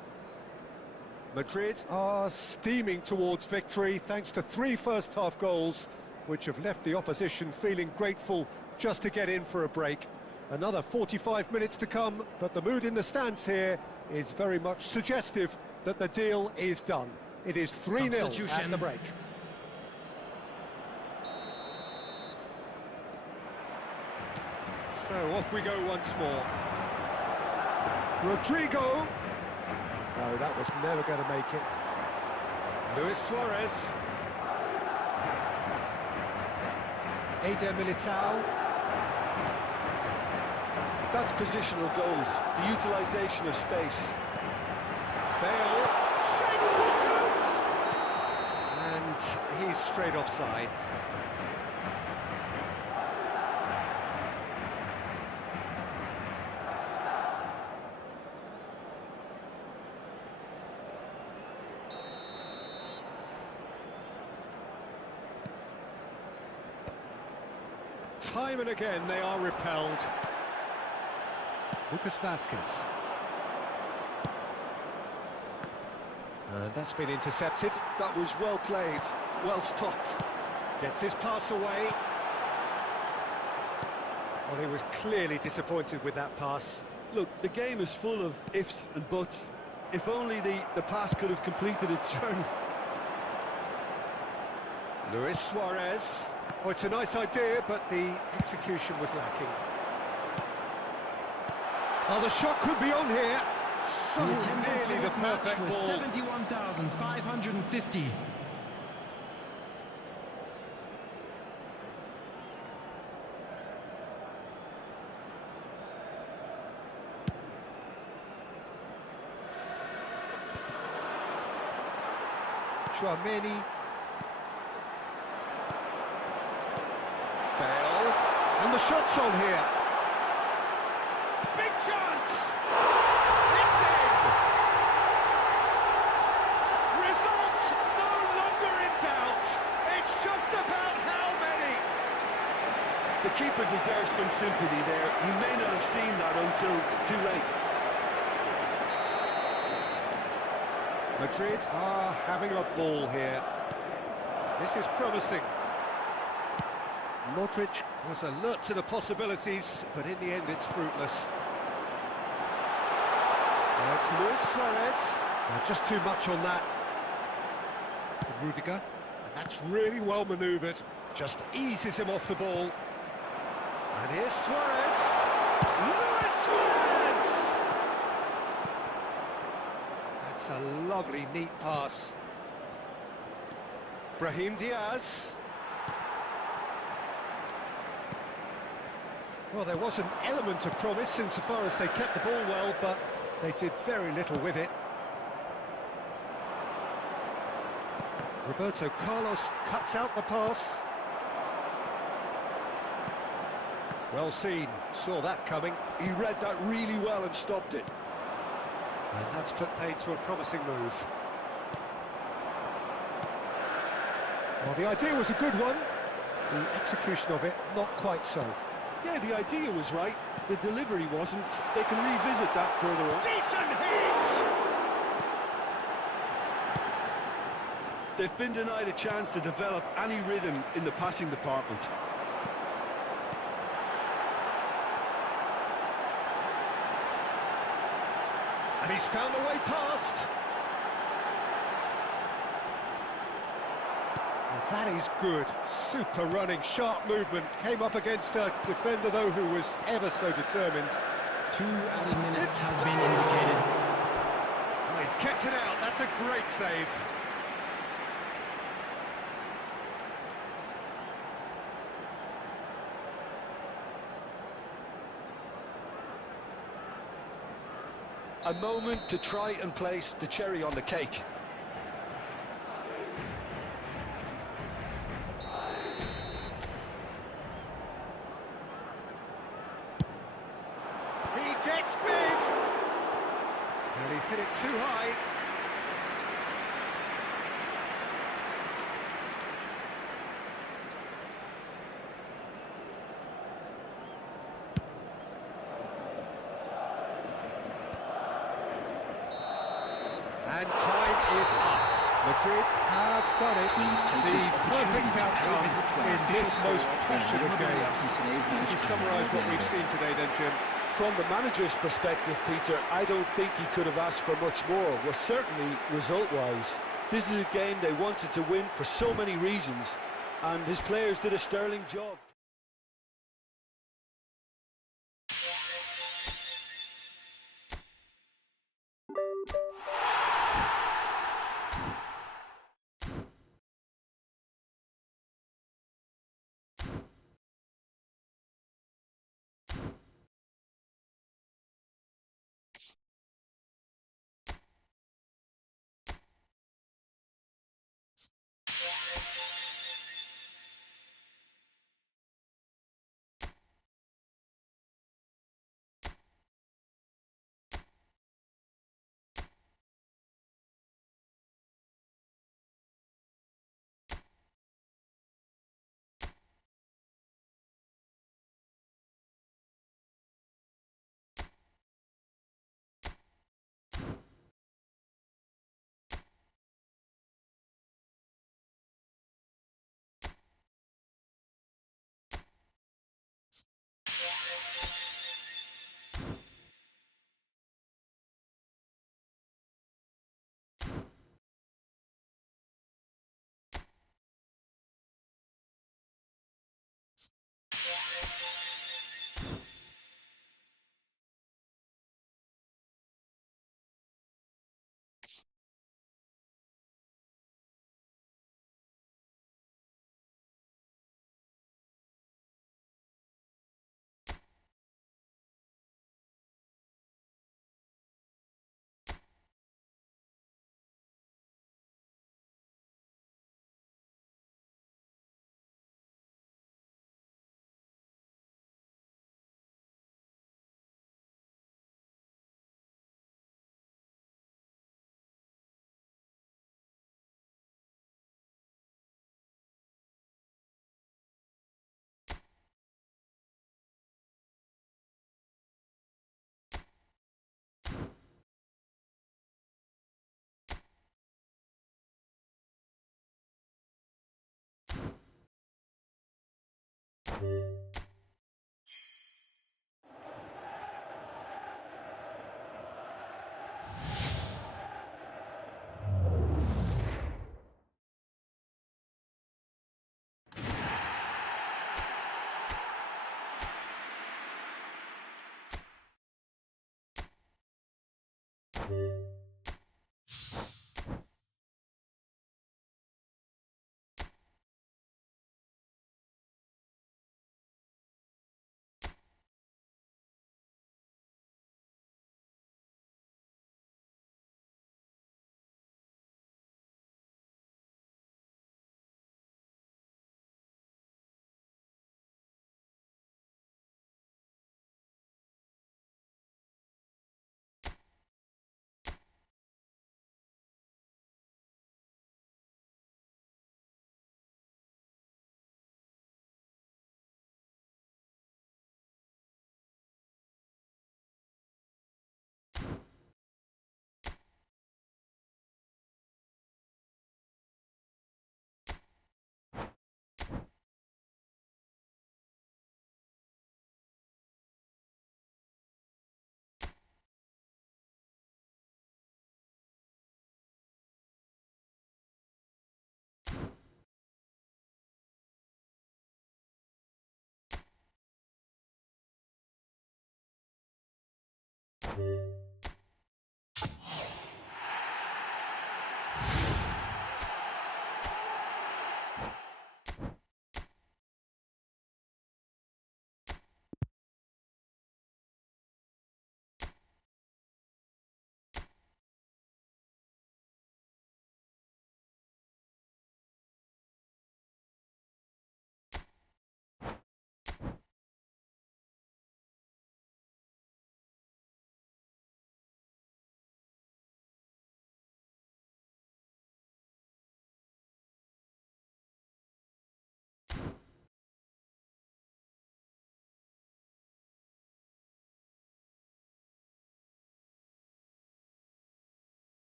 Madrid are steaming towards victory thanks to 3 first-half goals, which have left the opposition feeling grateful just to get in for a break. Another 45 minutes to come, but the mood in the stands here is very much suggestive that the deal is done. It is 3-0 at the break. So off we go once more. Rodrigo. No, that was never going to make it. Luis Suarez. Eder Militao. That's positional goals, the utilisation of space. Bale shapes to shoot! And he's straight offside. time and again they are repelled. Lucas Vasquez. And that's been intercepted. That was well played, well stopped. Gets his pass away. Well, he was clearly disappointed with that pass. Look, the game is full of ifs and buts. If only the pass could have completed its journey. Luis Suarez. Oh, it's a nice idea, but the execution was lacking. Oh, the shot could be on here. So nearly the perfect ball. 71,550. Chouameni. Bale. And the shot's on here. Big chance! It's in! Results no longer in doubt. It's just about how many. The keeper deserves some sympathy there. He may not have seen that until too late. Madrid are having a ball here. This is promising. Modric was alert to the possibilities, but in the end it's fruitless. Now it's Luis Suarez. Just too much on that. Rudiger. And that's really well manoeuvred. Just eases him off the ball. And here's Suarez. Luis Suarez! That's a lovely, neat pass. Brahim Diaz. Well, there was an element of promise insofar as they kept the ball well, but they did very little with it. Roberto Carlos cuts out the pass. Well seen, saw that coming. He read that really well and stopped it. And that's put paid to a promising move. Well, the idea was a good one. The execution of it, not quite so. Yeah, the idea was right. The delivery wasn't. They can revisit that further on. Decent hit! They've been denied a chance to develop any rhythm in the passing department. And he's found a way past. Well, that is good. Super running, sharp movement. Came up against a defender, though, who was ever so determined. 2 added minutes has been indicated. Oh, he's kept it out. That's a great save. A moment to try and place the cherry on the cake. He gets big. And he's hit it too high. And time is up. Madrid have done it. The perfect outcome in this most passionate game. Could you summarise what we've seen today then, Jim? From the manager's perspective, Peter, I don't think he could have asked for much more. Well, certainly result-wise. This is a game they wanted to win for so many reasons, and his players did a sterling job.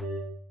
you